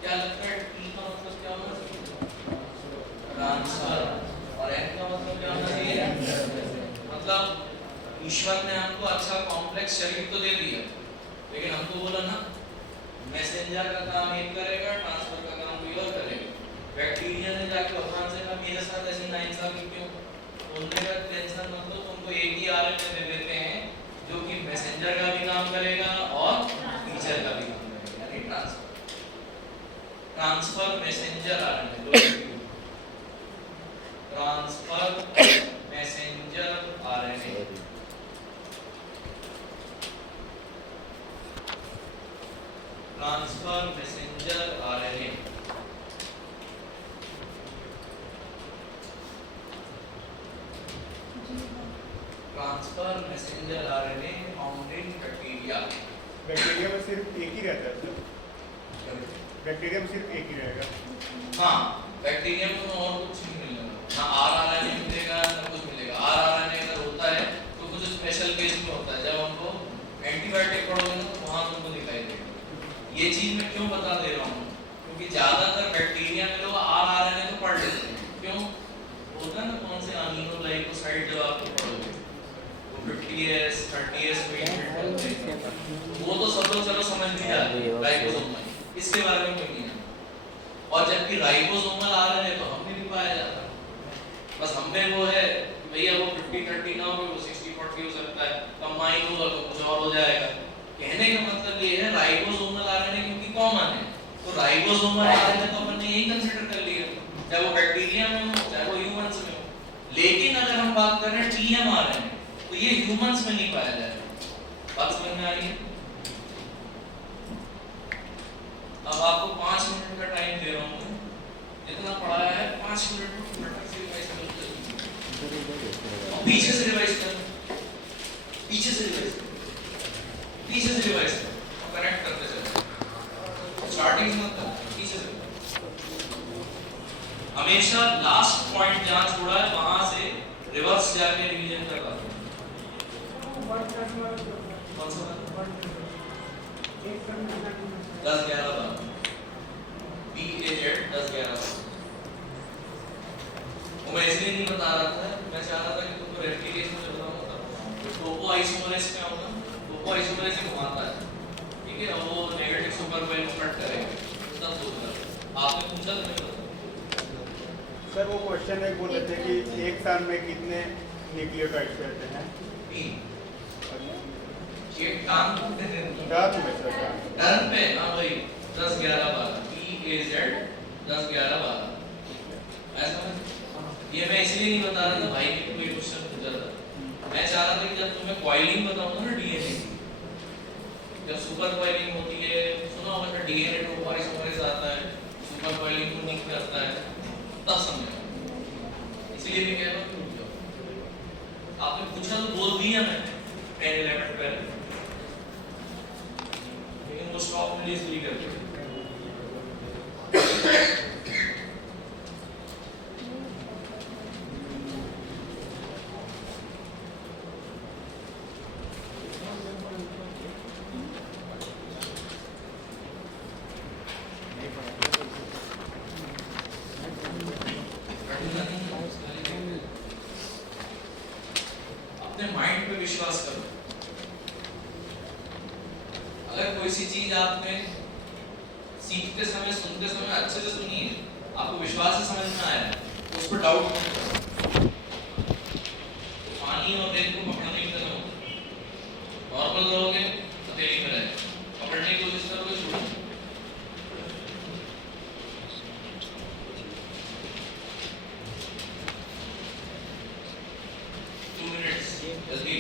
क्या लगता है T का मतलब क्या होना चाहिए? ट्रांसफर। और N का मतलब क्या होना चाहिए? मतलब ईश्वर ने हमको अच्छा कॉम्प्लेक्स शरीर तो दे दिया, लेकिन हमको बोला ना मैसेंजर का काम एक करेगा, ट्रांसफर का काम कोई और करेगा। बैक्टीरिया ने जाके भगवान से कहा मेरे साथ ऐसी नाइंसाफी क्यों? बोलने का टेंशन मत लो, तुमको एक ही आरएनए दे देते हैं जो कि मैसेंजर का भी काम करेगा और टीचर का भी काम करेगा, यानी transfer messenger RNA. Transfer messenger RNA. Transfer messenger RNA. Transfer messenger RNA found in bacteria. Bacteria में सिर्फ एक ही रहता है सर? बैक्टीरिया में सिर्फ एक ही रहेगा? हाँ, बैक्टीरिया में तो और कुछ नहीं मिलेगा, ना आरआरएनए मिलेगा ना कुछ मिलेगा। आरआरएनए अगर होता है तो कुछ स्पेशल केस में होता है, जब हमको एंटीबायोटिक पढ़ोगे ना तो वहाँ तुमको दिखाई देगा। ये चीज मैं क्यों बता दे रहा हूँ, क्योंकि ज्यादातर बैक्टीरिया में लोग आरआरएनए तो पढ़ लेते हैं। क्यों होता है ना, कौन से अमीनो ग्लाइकोसाइड जब आपको पढ़ोगे वो 50S 30S वो तो सब लोग चलो समझ नहीं जाते राइबोसोम, इसके बारे में कोई नहीं जानता। और जबकि राइबोसोमल आरएनए तो हमने भी पाया जाता, बस हमने वो है भैया वो 50-30 ना हो, वो 60-40 हो सकता है, कंबाइन होगा तो कुछ और हो जाएगा। कहने का मतलब ये है राइबोसोमल आरएनए क्योंकि कॉमन है, तो राइबोसोमल आरएनए तो हमने यही कंसीडर कर लिया, चाहे वो बैक्टीरिया में हो चाहे वो ह्यूमंस में हो। लेकिन अगर हम बात कर रहे हैं टीएमआरएनए तो ये ह्यूमंस में नहीं पाया जाएगा। बात समझ में आ रही है? अब आपको 5 मिनट का टाइम दे रहा हूँ, जितना पढ़ाया है 5 मिनट में फटाफट से रिवाइज कर लो। पीछे से रिवाइज कर, पीछे से रिवाइज कर, पीछे से रिवाइज कर, कनेक्ट करते चलो। स्टार्टिंग से मत कर, पीछे से। हमेशा लास्ट पॉइंट जहाँ छोड़ा है वहां से रिवर्स जाके रिवीजन कर रहा था। कौन सा 10-11 बार BAZ 10-11 इसलिए नहीं बता रहा था, मैं चाह रहा था कि तुमको रेप्लिकेशन में बताऊंगा। टोपो आइसोमरेज क्या होगा? टोपो आइसोमरेज ही घुमाता है, ठीक है, वो नेगेटिव सुपरवाइल को कट करेगा, तब होगा। आपने पूछा तो नहीं पता। सर वो क्वेश्चन में बोल रहे थे कि एक साल में कितने न्यूक्लियोटाइड्स रहते हैं? 3 ये काम करते हैं टर्म में सर। टर्म पे, हाँ भाई 10 11 12 PAZ 10 11 12 ऐसा। ये मैं इसलिए नहीं बता रहा था भाई ने कोई क्वेश्चन पूछा था, मैं चाह रहा था कि जब तुम्हें कॉइलिंग बताऊंगा ना डीएनए की, जब सुपर कॉइलिंग होती है, सुना होगा ना, डीएनए टोपो आइसोमरेज आता है, सुपर कॉइलिंग को निक करता है, तब समझना। इसलिए भी कह रहा हूं रुक जाओ, आपने पूछा तो बोल दिया मैंने 10 11 12, लेकिन वो स्टॉप में इसलिए करते हैं। अपने माइंड पे विश्वास करो। अगर कोई सी चीज आपने सीखते समय, सुनते समय अच्छे से सुनी है, आपको विश्वास से समझ में आया, तो उस पर डाउट मत करो। पानी और रेत को पकड़ने की तरह होता है, नॉर्मल करोगे हथेली में रहेगा, पकड़ने की कोशिश करोगे छूट। 2 मिनट्स जल्दी।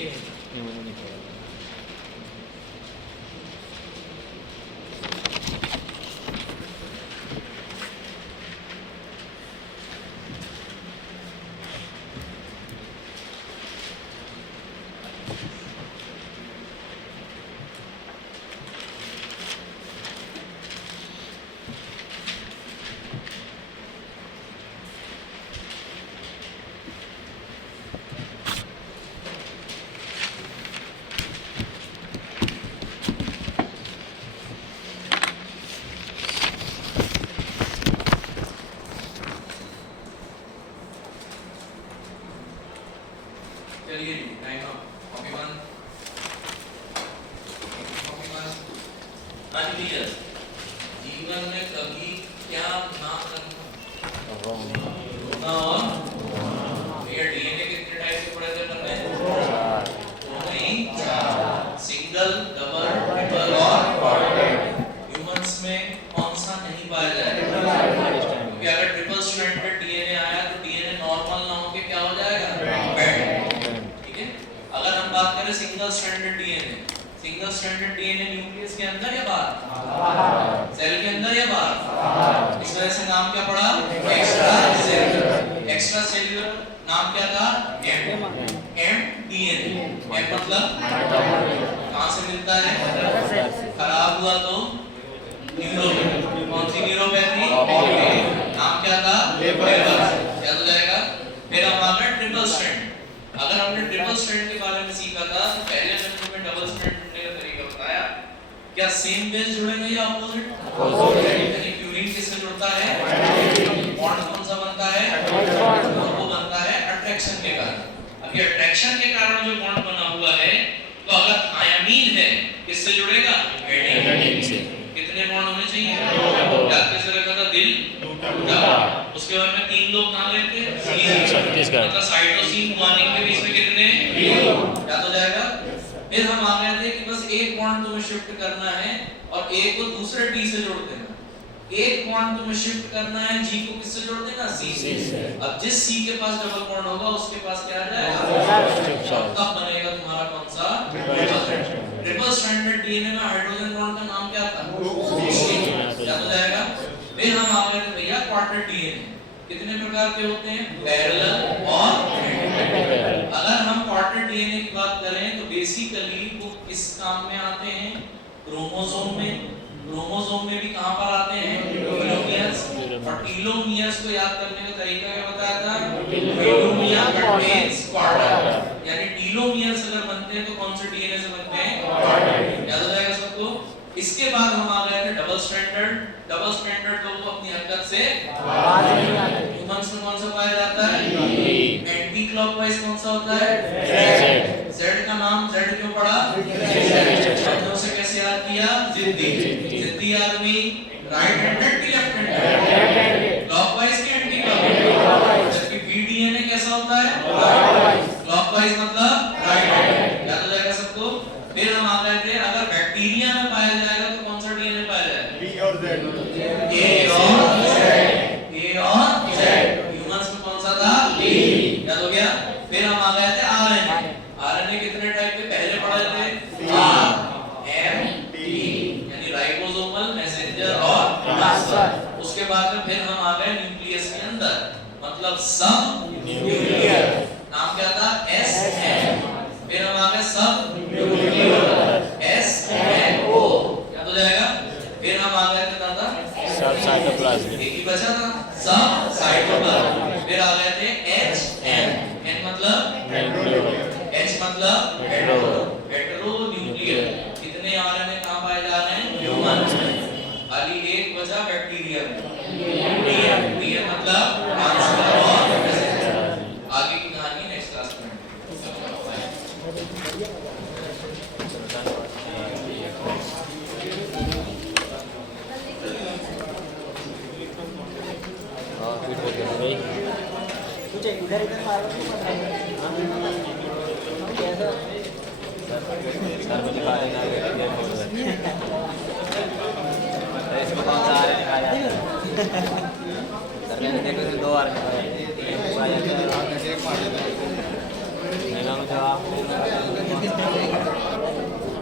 चलिए टाइम अप। कॉपी वन मान लीजिए जीवन में कभी क्या ना करना रोना और ये डीएनए कितने टाइप के पड़े थे पढ़ने? दो नहीं, 4, सिंगल, डबल, ट्रिपल और क्वाड्रेट। ह्यूमंस में कौन सा नहीं पाया जाएगा? क्योंकि अगर ट्रिपल स्ट्रैंडेड डीएनए आया तो डीएनए नॉर्मल ना होके क्या हो जाएगा? अगर हम बात करें single stranded DNA, single stranded DNA nucleus के अंदर या बाहर? सेल के अंदर या बाहर? इस वजह से नाम क्या पड़ा? Extra cellular. एक्स्ट्रा सेल्यूलर नाम क्या था? M DNA. एम मतलब कहां से मिलता है? खराब हुआ तो न्यूरोपैथी। कौन सी न्यूरोपैथी? नाम क्या था? लेबर। क्या हो जाएगा? फिर हम आ गए ट्रिपल स्ट्रैंड। अगर हमने ट्रिपल स्ट्रैंड के बारे में सीखा था तो पहले मैंने तुम्हें डबल स्ट्रैंड ढूंढने का तरीका बताया। क्या सेम बेस जुड़ेंगे या अपोजिट? यानी प्यूरिन किससे जुड़ता है? बॉन्ड कौन सा बनता है? वो बनता है अट्रैक्शन के कारण। अभी अट्रैक्शन के कारण जो बॉन्ड बना हुआ है, तो अगर थायामीन है किससे जुड़ेगा? एडेनिन से। कितने बॉन्ड होने चाहिए? याद कैसे रखा था? दिल टूटा। उसके बाद में 3 लोग कहां लेते हैं? मतलब साइटोसिन गुआनिन के बीच में कितने? याद हो जाएगा। फिर हम आ गए थे कि बस एक बॉन्ड तुम्हें शिफ्ट करना है और एक को दूसरे टी से जोड़ देना। एक बॉन्ड तुम्हें शिफ्ट करना है, जी को किससे जोड़ देना? सी से। अब जिस सी के पास डबल बॉन्ड होगा उसके पास क्या आ जाएगा? तब बनेगा तुम्हारा कौन सा? ट्रिपल स्ट्रैंडेड डीएनए में हाइड्रोजन बॉन्ड का नाम क्या था? याद हो जाएगा। फिर हम आ गए थे भैया क्वार्टेट डीएनए। कितने प्रकार के होते हैं? पैरेलल और पैरेलल। अगर हम क्वार्टेट डीएनए की बात करें तो बेसिकली वो किस काम में आते हैं? क्रोमोसोम में। क्रोमोसोम में भी कहां पर आते हैं? टेलोमियर्स। और टेलोमियर्स को याद करने का तरीका क्या बताया था? Telomere contains quarter. यानी टेलोमियर्स अगर बनते हैं तो कौन से डीएनए से बनते हैं? क्वार्टर। याद हो जाएगा सबको। इसके बाद हम आ गए थे डबल स्ट्रैंडेड। डबल स्ट्रैंडेड लोग अपनी हरकत से ह्यूमंस में कौन सा पाया जाता है? क्लॉकवाइज कौन सा होता है? Z का नाम Z क्यों पड़ा? शब्दों से कैसे याद किया? जिद्दी। जिद्दी आदमी राइट हैंडेड की लेफ्ट हैंडेड? क्लॉकवाइज की एंटी क्लॉकवाइज? जबकि BDNA कैसा होता है? क्लॉकवाइज मतलब राइट हैंडेड। याद हो जाएगा सबको? फिर हम आ गए थे अगर बैक्टीरिया में पाया जाएगा तो कौन सा DNA पाया जाएगा? B और Z। A और Z। ह्यूमंस में कौन सा था? B। याद हो गया? फिर हम आ गए थे RNA। RNA कितने टाइप के पहले पढ़े थे? R, M, T, यानी राइबोसोमल, मैसेंजर और ट्रांसफर। उसके बाद में फिर हम आ गए न्यूक्लियस के अंदर, मतलब सब न्यूक्लियर। नाम क्या था? SM। फिर हम आ गए सब न्यूक्लियर, SNO। याद हो जाएगा? फिर हम आ गए थे दादा सब साइटोप्लाज्म। एक ही बचा था सब साइटोप्लाज्म। फिर आ गए थे HN। N मतलब H मतलब हेटेरो न्यूक्लियर। कितने RNA कहां पाए जा रहे हैं? ह्यूमंस में। खाली एक बचा बैक्टीरिया में। DM मतलब ट्रांसफर और मैसेंजर। आगे की कहानी नेक्स्ट क्लास में। कुछ इधर इधर मारो कैसा सर मुझे खा लेना है इसमें कौन सा आ रहा है? सर मैंने देखो इसमें 2 आ रहे हैं। नहीं ना मुझे